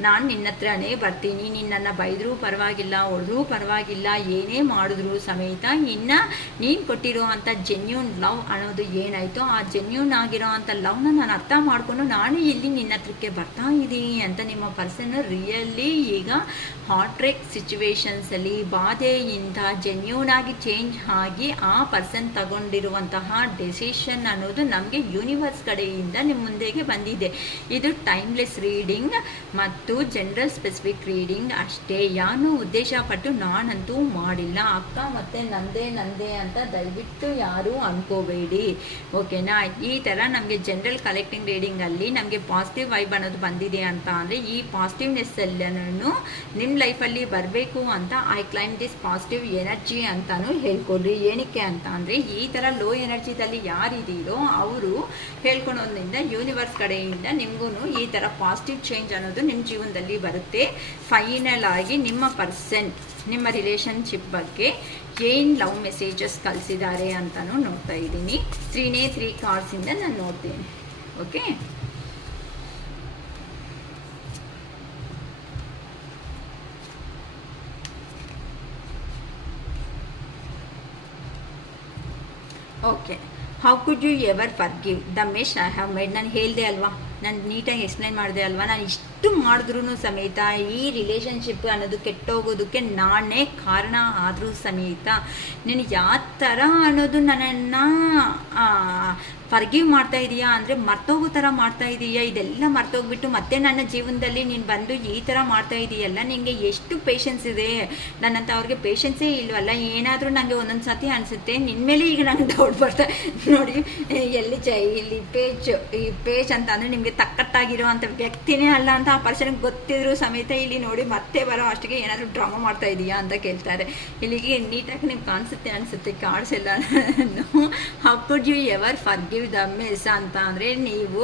ನಾನು ನಿನ್ನ ಹತ್ರನೇ ಬರ್ತೀನಿ. ನಿನ್ನನ್ನು ಬೈದರೂ ಪರವಾಗಿಲ್ಲ, ಹೊಡೆದ್ರೂ ಪರವಾಗಿಲ್ಲ, ಏನೇ ಮಾಡಿದ್ರು ಸಮೇತ ನೀನು ಕೊಟ್ಟಿರೋ ಅಂಥ ಜೆನ್ಯೂನ್ ಲವ್ ಅನ್ನೋದು ಏನಾಯ್ತೋ ಆ ಜೆನ್ಯೂನ್ ಆಗಿರೋ ಅಂಥ ಲವ್ನ ನಾನು ಅರ್ಥ ಮಾಡಿಕೊಂಡು ನಾನು ಇಲ್ಲಿ ನಿನ್ನ ಹತ್ರಕ್ಕೆ ಬರ್ತಾ ಇದ್ದೀನಿ ಅಂತ ನಿಮ್ಮ ಪರ್ಸನ್ ರಿಯಲಿ ಈಗ ಹಾರ್ಟ್ ಬ್ರೇಕ್ ಸಿಚುವೇಶನ್ಸಲ್ಲಿ ಬಾಧೆಯಿಂದ ಜೆನ್ಯೂನ್ ಆಗಿ ಚೇಂಜ್ ಆಗಿ ಆ ಪರ್ಸನ್ ತಗೊಂಡಿರುವಂತಹ ಡೆಸಿಷನ್ ಅನ್ನೋದು ನಮಗೆ ಯೂನಿವರ್ಸ್ ಕಡೆಯಿಂದ ನಿಮ್ಮ ಮುಂದೆಗೆ ಬಂದಿದೆ. ಇದು ಟೈಮ್ಲೆಸ್ ರೀಡಿಂಗ್ ಮತ್ತು ಜನರಲ್ ಸ್ಪೆಸಿಫಿಕ್ ರೀಡಿಂಗ್ ಅಷ್ಟೇ. ಯಾರು ಉದ್ದೇಶಪಟ್ಟು ನಾನಂತೂ ಮಾಡಿಲ್ಲ. ಅಕ್ಕ ಮತ್ತೆ ನಂದೇ ಅಂತ ದಯವಿಟ್ಟು ಯಾರೂ ಅನ್ಕೋಬೇಡಿ, ಓಕೆನಾ. ಈ ಥರ ನಮಗೆ ಜನರಲ್ ಕಲೆಕ್ಟಿಂಗ್ ರೀಡಿಂಗಲ್ಲಿ ನಮಗೆ ಪಾಸಿಟಿವ್ ವೈಬ್ ಅನ್ನೋದು ಬಂದಿದೆ ಅಂತ ಅಂದರೆ ಈ ಪಾಸಿಟಿವ್ನೆಸ್ ಎಲ್ಲನೂ ನಿಮ್ಮ ಲೈಫಲ್ಲಿ ಬರಬೇಕು ಅಂತ I claim this positive energy ಅಂತಾನು ಹೇಳ್ಕೊಡ್ರಿ. ಏನಕ್ಕೆ ಅಂತ ಅಂದರೆ ಈ ಥರ ಲೋ ಎನರ್ಜಿದಲ್ಲಿ ಯಾರಿದ್ದೀರೋ ಅವರು ಹೇಳ್ಕೊಳೋದ್ರಿಂದ ಯೂನಿವರ್ಸ್ ಕಡೆಯಿಂದ ನಿಮಗೂ ಈ ಥರ ಪಾಸಿಟಿವ್ ಚೇಂಜ್ ಅನ್ನೋದು ನಿಮ್ಮ ಜೀವನದಲ್ಲಿ ಬರುತ್ತೆ. ಫೈನಲ್ ಆಗಿ ನಿಮ್ಮ ಪರ್ಸನ್ ನಿಮ್ಮ ರಿಲೇಷನ್ಶಿಪ್ ಬಗ್ಗೆ ಏನು ಲವ್ ಮೆಸೇಜಸ್ ಕಳಿಸಿದ್ದಾರೆ ಅಂತಲೂ ನೋಡ್ತಾ ಇದ್ದೀನಿ. 3 ಕಾರ್ಡ್ಸಿಂದ ನಾನು ನೋಡ್ತೀನಿ. Okay, okay. How could you ever forgive the mess I have made. ನಾನು ಹೇಳಿದೆ ಅಲ್ವಾ, ನಾನು ನೀಟಾಗಿ ಎಕ್ಸ್ಪ್ಲೈನ್ ಮಾಡಿದೆ ಅಲ್ವಾ, ನಾನು ಇಷ್ಟು ಮಾಡಿದ್ರೂ ಸಮೇತ ಈ ರಿಲೇಷನ್ಶಿಪ್ ಅನ್ನೋದು ಕೆಟ್ಟೋಗೋದಕ್ಕೆ ನಾನೇ ಕಾರಣ ಆದರೂ ಸಮೇತ ನೀನು ಯಾವ ಥರ ಅನ್ನೋದು ನನ್ನನ್ನು ಫರ್ಗಿವ್ ಮಾಡ್ತಾ ಇದೀಯಾ ಅಂದರೆ ಮರ್ತೋಗೋ ಥರ ಮಾಡ್ತಾ ಇದೀಯಾ. ಇದೆಲ್ಲ ಮರ್ತೋಗ್ಬಿಟ್ಟು ಮತ್ತೆ ನನ್ನ ಜೀವನದಲ್ಲಿ ನೀನು ಬಂದು ಈ ಥರ ಮಾಡ್ತಾ ಇದೀಯಲ್ಲ, ನಿನಗೆ ಎಷ್ಟು ಪೇಷನ್ಸ್ ಇದೆ. ನನ್ನಂತ ಅವ್ರಿಗೆ ಪೇಷನ್ಸೇ ಇಲ್ವಲ್ಲ. ಏನಾದರೂ ನನಗೆ ಒಂದೊಂದು ಸತಿ ಅನಿಸುತ್ತೆ ನಿನ್ನ ಮೇಲೆ ಈಗ ನನಗೆ ಡೌಟ್ ಬರ್ತಾ ನೋಡಿ. ಇಲ್ಲಿ ಈ ಪೇಜ್ ಅಂತ ಅಂದರೆ ನಿಮಗೆ ತಕ್ಕಟ್ಟಾಗಿರೋ ಅಂಥ ವ್ಯಕ್ತಿನೇ ಅಲ್ಲ ಅಂತ ಆ ಪರ್ಸನ್ಗೆ ಗೊತ್ತಿದ್ರು ಸಮೇತ ಇಲ್ಲಿ ನೋಡಿ ಮತ್ತೆ ಬರೋ ಅಷ್ಟಿಗೆ ಏನಾದರೂ ಡ್ರಾಮಾ ಮಾಡ್ತಾ ಇದೀಯಾ ಅಂತ ಕೇಳ್ತಾರೆ. ಇಲ್ಲಿಗೆ ನೀಟಾಗಿ ನಿಮ್ಗೆ ಅನಿಸುತ್ತೆ ಕಾರ್ಡ್ಸ್ ಎಲ್ಲ. How could you ever forgive the miss ಅಂತ ಅಂದರೆ ನೀವು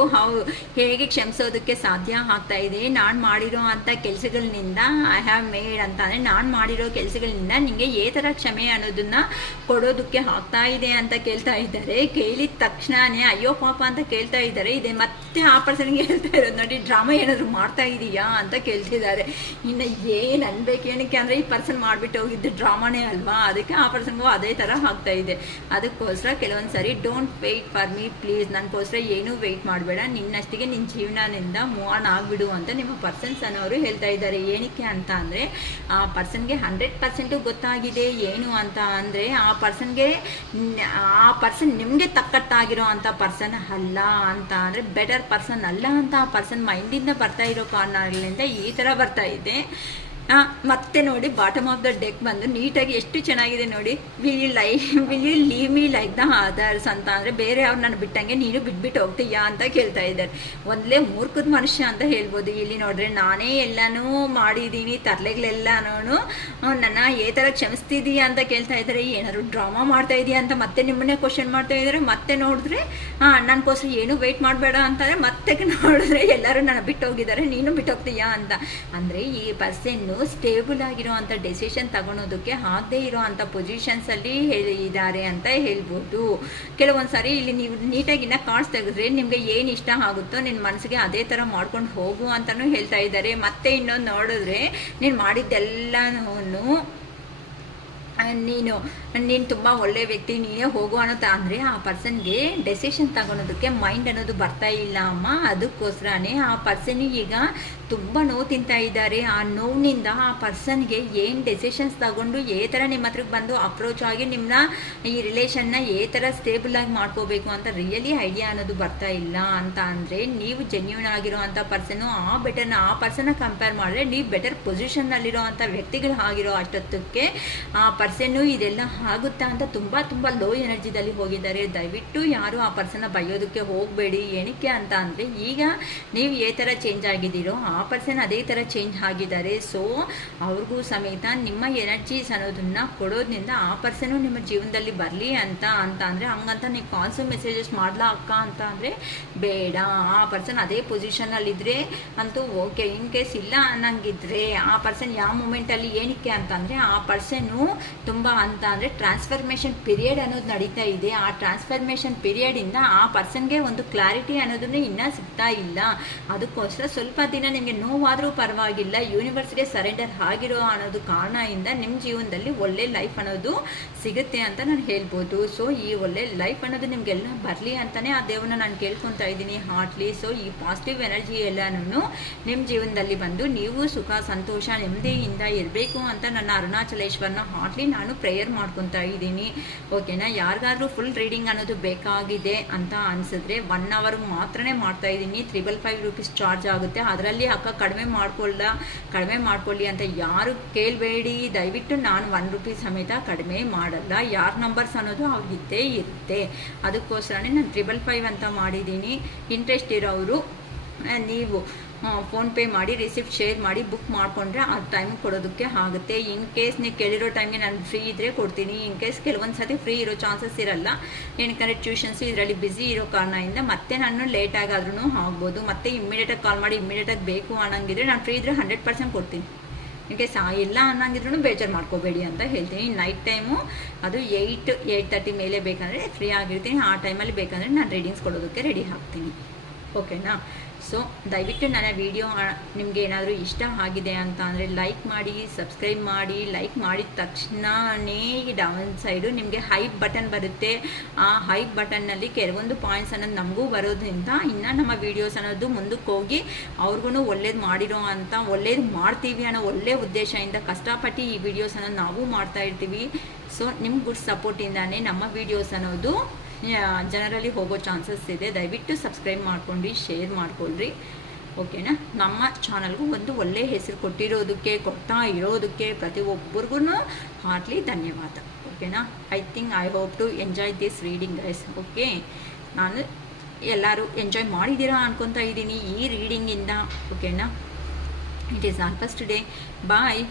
ಹೇಗೆ ಕ್ಷಮಿಸೋದಕ್ಕೆ ಸಾಧ್ಯ ಆಗ್ತಾ ಇದೆ. ನಾನು ಮಾಡಿರೋ ಅಂಥ ಕೆಲಸಗಳಿಂದ ಐ ಹ್ಯಾವ್ ಮೇಡ್ ಅಂತ ಅಂದರೆ ನಾನು ಮಾಡಿರೋ ಕೆಲಸಗಳಿಂದ ನಿಮಗೆ ಏ ಥರ ಕ್ಷಮೆ ಅನ್ನೋದನ್ನ ಕೊಡೋದಕ್ಕೆ ಆಗ್ತಾ ಇದೆ ಅಂತ ಕೇಳ್ತಾ ಇದ್ದಾರೆ. ಕೇಳಿದ ತಕ್ಷಣನೇ ಅಯ್ಯೋ ಪಾಪ ಅಂತ ಕೇಳ್ತಾ ಇದ್ದಾರೆ. ಇದೆ ಮತ್ತೆ ಆ ಪರ್ಸನ್ಗೆ ಹೇಳ್ತಾ ಇರೋದು ನೋಡಿ, ಡ್ರಾಮಾ ಏನಾದರೂ ಮಾಡ್ತಾ ಮಾಡ್ತಾ ಇದೀಯಾ ಅಂತ ಕೇಳ್ತಿದ್ದಾರೆ. ಇನ್ನು ಏನು ಅನ್ಬೇಕು ಏನಕ್ಕೆ ಅಂದರೆ ಈ ಪರ್ಸನ್ ಮಾಡಿಬಿಟ್ಟು ಹೋಗಿದ್ದು ಡ್ರಾಮಾನೇ ಅಲ್ವಾ, ಅದಕ್ಕೆ ಆ ಪರ್ಸನ್ಗೂ ಅದೇ ಥರ ಆಗ್ತಾ ಇದೆ. ಅದಕ್ಕೋಸ್ಕರ ಕೆಲವೊಂದು ಸರಿ don't wait for me please, ನನಗೋಸ್ಕರ ಏನೂ ವೆಯ್ಟ್ ಮಾಡಬೇಡ, ನಿನ್ನಷ್ಟಿಗೆ ನಿನ್ನ ಜೀವನದಿಂದ ಮೂವ್ ಆನ್ ಆಗಿಬಿಡು ಅಂತ ನಿಮ್ಮ ಪರ್ಸನ್ಸ್ ಅನ್ನೋರು ಹೇಳ್ತಾ ಇದ್ದಾರೆ. ಏನಕ್ಕೆ ಅಂತ ಅಂದರೆ ಆ ಪರ್ಸನ್ಗೆ 100% ಗೊತ್ತಾಗಿದೆ ಏನು ಅಂತ ಅಂದರೆ ಆ ಪರ್ಸನ್ ನಿಮಗೆ ತಕ್ಕಟ್ಟಾಗಿರೋ ಅಂಥ ಪರ್ಸನ್ ಅಲ್ಲ ಅಂತ ಅಂದರೆ ಬೆಟರ್ ಪರ್ಸನ್ ಅಲ್ಲ ಅಂತ ಆ ಪರ್ಸನ್ ಮೈಂಡಿಂದ ಬರ್ತಾ ಇರೋ ಕಾರಣಗಳಿಂದ ಈ ಥರ ಬರ್ತಾ ಇದೆ. ಮತ್ತೆ ನೋಡಿ ಬಾಟಮ್ ಆಫ್ ದ ಡೆಕ್ ಬಂದು ನೀಟಾಗಿ ಎಷ್ಟು ಚೆನ್ನಾಗಿದೆ ನೋಡಿ. Will you leave me like the others ಅಂತ ಅಂದರೆ ಬೇರೆ ಅವ್ರು ನಾನು ಬಿಟ್ಟಂಗೆ ನೀನು ಬಿಟ್ಬಿಟ್ಟು ಹೋಗ್ತೀಯಾ ಅಂತ ಕೇಳ್ತಾ ಇದ್ದಾರೆ. ಒಂದಲೇ ಮೂರ್ಖದ ಮನುಷ್ಯ ಅಂತ ಹೇಳ್ಬೋದು. ಇಲ್ಲಿ ನೋಡ್ರೆ ನಾನೇ ಎಲ್ಲನೂ ಮಾಡಿದ್ದೀನಿ, ತರಲೆಗಳೆಲ್ಲನೂ ನನ್ನ ಏ ಥರ ಕ್ಷಮಿಸ್ತಿದೀಯಾ ಅಂತ ಕೇಳ್ತಾ ಇದ್ದಾರೆ. ಏನಾದ್ರು ಡ್ರಾಮಾ ಮಾಡ್ತಾ ಇದೆಯಾ ಅಂತ ಮತ್ತೆ ನಿಮ್ಮನ್ನೇ ಕ್ವಶನ್ ಮಾಡ್ತಾ ಇದ್ದಾರೆ. ಮತ್ತೆ ನೋಡಿದ್ರೆ ನನಗೋಸ್ಕರ ಏನೂ ವೆಯ್ಟ್ ಮಾಡಬೇಡ ಅಂತಂದರೆ ಮತ್ತೆ ನೋಡಿದ್ರೆ ಎಲ್ಲರೂ ನನ್ನ ಬಿಟ್ಟು ಹೋಗಿದ್ದಾರೆ, ನೀನು ಬಿಟ್ಟು ಹೋಗ್ತೀಯಾ ಅಂತ. ಅಂದರೆ ಈ ಪರ್ಸನ್ನು ಸ್ಟೇಬಲ್ ಆಗಿರೋ ಅಂಥ ಡೆಸಿಷನ್ ತಗೊಳೋದಕ್ಕೆ ಆಗದೆ ಇರೋ ಅಂಥ ಪೊಸಿಷನ್ಸಲ್ಲಿ ಇದ್ದಾರೆ ಅಂತ ಹೇಳ್ಬೋದು. ಕೆಲವೊಂದು ಸಾರಿ ಇಲ್ಲಿ ನೀವು ನೀಟಾಗಿ ಇನ್ನ ಕಾರ್ಡ್ಸ್ ತೆಗೆದ್ರೆ ನಿಮಗೆ ಏನು ಇಷ್ಟ ಆಗುತ್ತೋ ನಿನ್ನ ಮನಸ್ಸಿಗೆ ಅದೇ ಥರ ಮಾಡ್ಕೊಂಡು ಹೋಗು ಅಂತಲೂ ಹೇಳ್ತಾ ಇದ್ದಾರೆ. ಮತ್ತೆ ಇನ್ನೊಂದು ನೋಡಿದ್ರೆ ನೀನು ಮಾಡಿದ್ದೆಲ್ಲನೂ ನೀನು ತುಂಬ ಒಳ್ಳೆ ವ್ಯಕ್ತಿ, ನೀನೇ ಹೋಗು ಅನ್ನೋ ಅಂದರೆ ಆ ಪರ್ಸನ್ಗೆ ಡೆಸಿಷನ್ ತಗೊಳೋದಕ್ಕೆ ಮೈಂಡ್ ಅನ್ನೋದು ಬರ್ತಾ ಇಲ್ಲ ಅಮ್ಮ. ಅದಕ್ಕೋಸ್ಕರನೇ ಆ ಪರ್ಸನಿಗೆ ಈಗ ತುಂಬ ನೋವು ತಿಂತಾ ಇದ್ದಾರೆ. ಆ ನೋವಿನಿಂದ ಆ ಪರ್ಸನ್ಗೆ ಏನು ಡೆಸಿಷನ್ಸ್ ತಗೊಂಡು ಏ ಥರ ನಿಮ್ಮ ಹತ್ರಕ್ಕೆ ಬಂದು ಅಪ್ರೋಚ್ ಆಗಿ ನಿಮ್ಮನ್ನ ಈ ರಿಲೇಷನ್ನ ಏ ಥರ ಸ್ಟೇಬಲ್ ಆಗಿ ಮಾಡ್ಕೋಬೇಕು ಅಂತ ರಿಯಲಿ ಐಡಿಯಾ ಅನ್ನೋದು ಬರ್ತಾ ಇಲ್ಲ ಅಂತ ಅಂದರೆ ನೀವು ಜೆನ್ಯೂನ್ ಆಗಿರೋ ಅಂಥ ಪರ್ಸನ್ನು ಆ ಪರ್ಸನ್ನ ಕಂಪೇರ್ ಮಾಡಿದ್ರೆ ನೀವು ಬೆಟರ್ ಪೊಸಿಷನ್ನಲ್ಲಿರೋ ಅಂಥ ವ್ಯಕ್ತಿಗಳು ಆಗಿರೋ ಅಷ್ಟೊತ್ತಕ್ಕೆ ಆ ಪರ್ಸನ್ನು ಇದೆಲ್ಲ ಆಗುತ್ತಾ ಅಂತ ತುಂಬ ಲೋ ಎನರ್ಜಿದಲ್ಲಿ ಹೋಗಿದ್ದಾರೆ. ದಯವಿಟ್ಟು ಯಾರು ಆ ಪರ್ಸನ್ನ ಬೈಯೋದಕ್ಕೆ ಹೋಗಬೇಡಿ. ಏನಕ್ಕೆ ಅಂತ ಅಂದರೆ ಈಗ ನೀವು ಏ ಥರ ಚೇಂಜ್ ಆಗಿದ್ದೀರೋ ಆ ಪರ್ಸನ್ ಅದೇ ಥರ ಚೇಂಜ್ ಆಗಿದ್ದಾರೆ. ಸೊ ಅವ್ರಿಗೂ ಸಮೇತ ನಿಮ್ಮ ಎನರ್ಜೀಸ್ ಅನ್ನೋದನ್ನು ಕೊಡೋದ್ರಿಂದ ಆ ಪರ್ಸನ್ನು ನಿಮ್ಮ ಜೀವನದಲ್ಲಿ ಬರಲಿ ಅಂತ ಅಂದರೆ ಹಂಗಂತ ನೀವು ಕಾಲ್ಸು ಮೆಸೇಜಸ್ ಮಾಡಲಾ ಅಕ್ಕ ಅಂತ ಅಂದರೆ ಬೇಡ. ಆ ಪರ್ಸನ್ ಅದೇ ಪೊಸಿಷನಲ್ಲಿದ್ದರೆ ಅಂತೂ ಓಕೆ. ಇನ್ ಕೇಸ್ ಇಲ್ಲ ಅನ್ನಂಗಿದ್ರೆ ಆ ಪರ್ಸನ್ ಯಾವ ಮೂಮೆಂಟಲ್ಲಿ ಏನಕ್ಕೆ ಅಂತಂದರೆ ಆ ಪರ್ಸನ್ನು ತುಂಬ ಅಂತ ಅಂದರೆ ಟ್ರಾನ್ಸ್ಫರ್ಮೇಷನ್ ಪೀರಿಯಡ್ ಅನ್ನೋದು ನಡೀತಾ ಇದೆ. ಆ ಟ್ರಾನ್ಸ್ಫರ್ಮೇಷನ್ ಪೀರಿಯಡಿಂದ ಆ ಪರ್ಸನ್ಗೆ ಒಂದು ಕ್ಲಾರಿಟಿ ಅನ್ನೋದನ್ನು ಇನ್ನೂ ಸಿಗ್ತಾ ಇಲ್ಲ. ಅದಕ್ಕೋಸ್ಕರ ಸ್ವಲ್ಪ ದಿನ ನಿಮಗೆ ನೋವಾದರೂ ಪರವಾಗಿಲ್ಲ, ಯೂನಿವರ್ಸ್ಗೆ ಸರೆಂಡರ್ ಆಗಿರೋ ಅನ್ನೋದು ಕಾರಣದಿಂದ ನಿಮ್ಮ ಜೀವನದಲ್ಲಿ ಒಳ್ಳೆ ಲೈಫ್ ಅನ್ನೋದು ಸಿಗುತ್ತೆ ಅಂತ ನಾನು ಹೇಳ್ಬೋದು. ಸೊ ಈ ಒಳ್ಳೆ ಲೈಫ್ ಅನ್ನೋದು ನಿಮಗೆಲ್ಲ ಬರಲಿ ಅಂತಲೇ ಆ ದೇವರನ್ನ ನಾನು ಕೇಳ್ಕೊತಾ ಇದ್ದೀನಿ ಹಾರ್ಟ್ಲಿ. ಸೊ ಈ ಪಾಸಿಟಿವ್ ಎನರ್ಜಿ ಎಲ್ಲನೂ ನಿಮ್ಮ ಜೀವನದಲ್ಲಿ ಬಂದು ನೀವು ಸುಖ ಸಂತೋಷ ನೆಮ್ಮದಿಯಿಂದ ಇರಬೇಕು ಅಂತ ನನ್ನ ಅರುಣಾಚಲೇಶ್ವರನ ಹಾರ್ಟ್ಲಿ ನಾನು ಪ್ರೇಯರ್ ಮಾಡ್ಕೊತಾ ಇದ್ದೀನಿ. ಓಕೆನಾ. ಯಾರಿಗಾದ್ರೂ ಫುಲ್ ರೀಡಿಂಗ್ ಅನ್ನೋದು ಬೇಕಾಗಿದೆ ಅಂತ ಅನಿಸಿದ್ರೆ 1 hour ಮಾತ್ರನೇ ಮಾಡ್ತಾ ಇದ್ದೀನಿ. 555 ರೂಪೀಸ್ ಚಾರ್ಜ್ ಆಗುತ್ತೆ. ಅದರಲ್ಲಿ ಅಕ್ಕ ಕಡಿಮೆ ಮಾಡ್ಕೊಳ್ಳಿ ಅಂತ ಯಾರು ಕೇಳಬೇಡಿ. ದಯವಿಟ್ಟು ನಾನು 1 ರೂಪೀಸ್ ಸಮೇತ ಕಡಿಮೆ ಮಾಡಲ್ಲ. ಯಾರ ನಂಬರ್ಸ್ ಅನ್ನೋದು ಅವ್ರಿದ್ದೇ ಇರುತ್ತೆ. ಅದಕ್ಕೋಸ್ಕರನೇ ನಾನು 555 ಅಂತ ಮಾಡಿದ್ದೀನಿ. ಇಂಟ್ರೆಸ್ಟ್ ಇರೋರು ನೀವು ಫೋನ್ಪೇ ಮಾಡಿ ರಿಸಿಪ್ಟ್ ಶೇರ್ ಮಾಡಿ ಬುಕ್ ಮಾಡಿಕೊಂಡ್ರೆ ಆ ಟೈಮ್ ಕೊಡೋದಕ್ಕೆ ಆಗುತ್ತೆ. ಇನ್ ಕೇಸ್ ನೀವು ಕೇಳಿರೋ ಟೈಮ್ಗೆ ನಾನು ಫ್ರೀ ಇದ್ದರೆ ಕೊಡ್ತೀನಿ. ಇನ್ ಕೇಸ್ ಕೆಲವೊಂದು ಸತಿ ಫ್ರೀ ಇರೋ ಚಾನ್ಸಸ್ ಇರಲ್ಲ. ಏನಕ್ಕಂದರೆ ಟ್ಯೂಷನ್ಸು ಇದರಲ್ಲಿ ಬ್ಯುಸಿ ಇರೋ ಕಾರಣದಿಂದ ಮತ್ತೆ ನಾನು ಲೇಟಾಗಾದ್ರೂ ಆಗ್ಬೋದು. ಮತ್ತೆ ಇಮ್ಮಿಡಿಯೇಟಾಗಿ ಕಾಲ್ ಮಾಡಿ ಇಮ್ಮಿಡಿಯೇಟಾಗಿ ಬೇಕು ಅನ್ನಂಗಿದ್ರೆ ನಾನು ಫ್ರೀ ಇದ್ದರೆ 100% ಕೊಡ್ತೀನಿ. ಇನ್ ಕೇಸ್ ಇಲ್ಲ ಅನ್ನಂಗಿದ್ರೂ ಬೇಜಾರು ಮಾಡ್ಕೋಬೇಡಿ ಅಂತ ಹೇಳ್ತೀನಿ. ನೈಟ್ ಟೈಮು ಅದು 8-8:30 ಮೇಲೆ ಬೇಕಂದರೆ ಫ್ರೀ ಆಗಿರ್ತೀನಿ. ಆ ಟೈಮಲ್ಲಿ ಬೇಕಂದರೆ ನಾನು ರೀಡಿಂಗ್ಸ್ ಕೊಡೋದಕ್ಕೆ ರೆಡಿ ಆಗ್ತೀನಿ. ಓಕೆನಾ. ಸೊ ದಯವಿಟ್ಟು ನನ್ನ ವಿಡಿಯೋ ನಿಮಗೆ ಏನಾದರೂ ಇಷ್ಟ ಆಗಿದೆ ಅಂತ ಅಂದರೆ ಲೈಕ್ ಮಾಡಿ, ಸಬ್ಸ್ಕ್ರೈಬ್ ಮಾಡಿ. ಲೈಕ್ ಮಾಡಿದ ತಕ್ಷಣವೇ ಡೌನ್ ಸೈಡು ನಿಮಗೆ ಹೈಪ್ ಬಟನ್ ಬರುತ್ತೆ. ಆ ಹೈಪ್ ಬಟನ್ನಲ್ಲಿ ಕೆಲವೊಂದು ಪಾಯಿಂಟ್ಸ್ ಅನ್ನೋದು ನಮಗೂ ಬರೋದ್ರಿಂದ ಇನ್ನು ನಮ್ಮ ವೀಡಿಯೋಸ್ ಅನ್ನೋದು ಮುಂದಕ್ಕೆ ಹೋಗಿ ಅವ್ರಿಗೂ ಒಳ್ಳೇದು ಮಾಡ್ತೀವಿ ಅನ್ನೋ ಒಳ್ಳೆಯ ಉದ್ದೇಶದಿಂದ ಕಷ್ಟಪಟ್ಟು ಈ ವಿಡಿಯೋಸ್ ಅನ್ನೋದು ನಾವು ಮಾಡ್ತಾ ಇರ್ತೀವಿ. ಸೊ ನಿಮ್ಮ ಗುಡ್ ಸಪೋರ್ಟಿಂದಾನೇ ನಮ್ಮ ವೀಡಿಯೋಸ್ ಅನ್ನೋದು ಜನರಲ್ಲಿ ಹೋಗೋ ಚಾನ್ಸಸ್ ಇದೆ. ದಯವಿಟ್ಟು ಸಬ್ಸ್ಕ್ರೈಬ್ ಮಾಡ್ಕೊಂಡು ಶೇರ್ ಮಾಡ್ಕೊಳ್ರಿ. ಓಕೆನಾ. ನಮ್ಮ ಚಾನಲ್ಗೂ ಒಂದು ಒಳ್ಳೆಯ ಹೆಸರು ಕೊಡ್ತಾ ಇರೋದಕ್ಕೆ ಪ್ರತಿಯೊಬ್ಬರಿಗೂ ಹಾರ್ಟ್ಲಿ ಧನ್ಯವಾದ. ಓಕೆನಾ. I hope to enjoy this reading guys. Okay. ನಾನು ಎಲ್ಲರೂ ಎಂಜಾಯ್ ಮಾಡಿದ್ದೀರಾ ಅನ್ಕೊತಾ ಇದ್ದೀನಿ ಈ ರೀಡಿಂಗಿಂದ. ಓಕೆನಾ. It is all first day. Bye.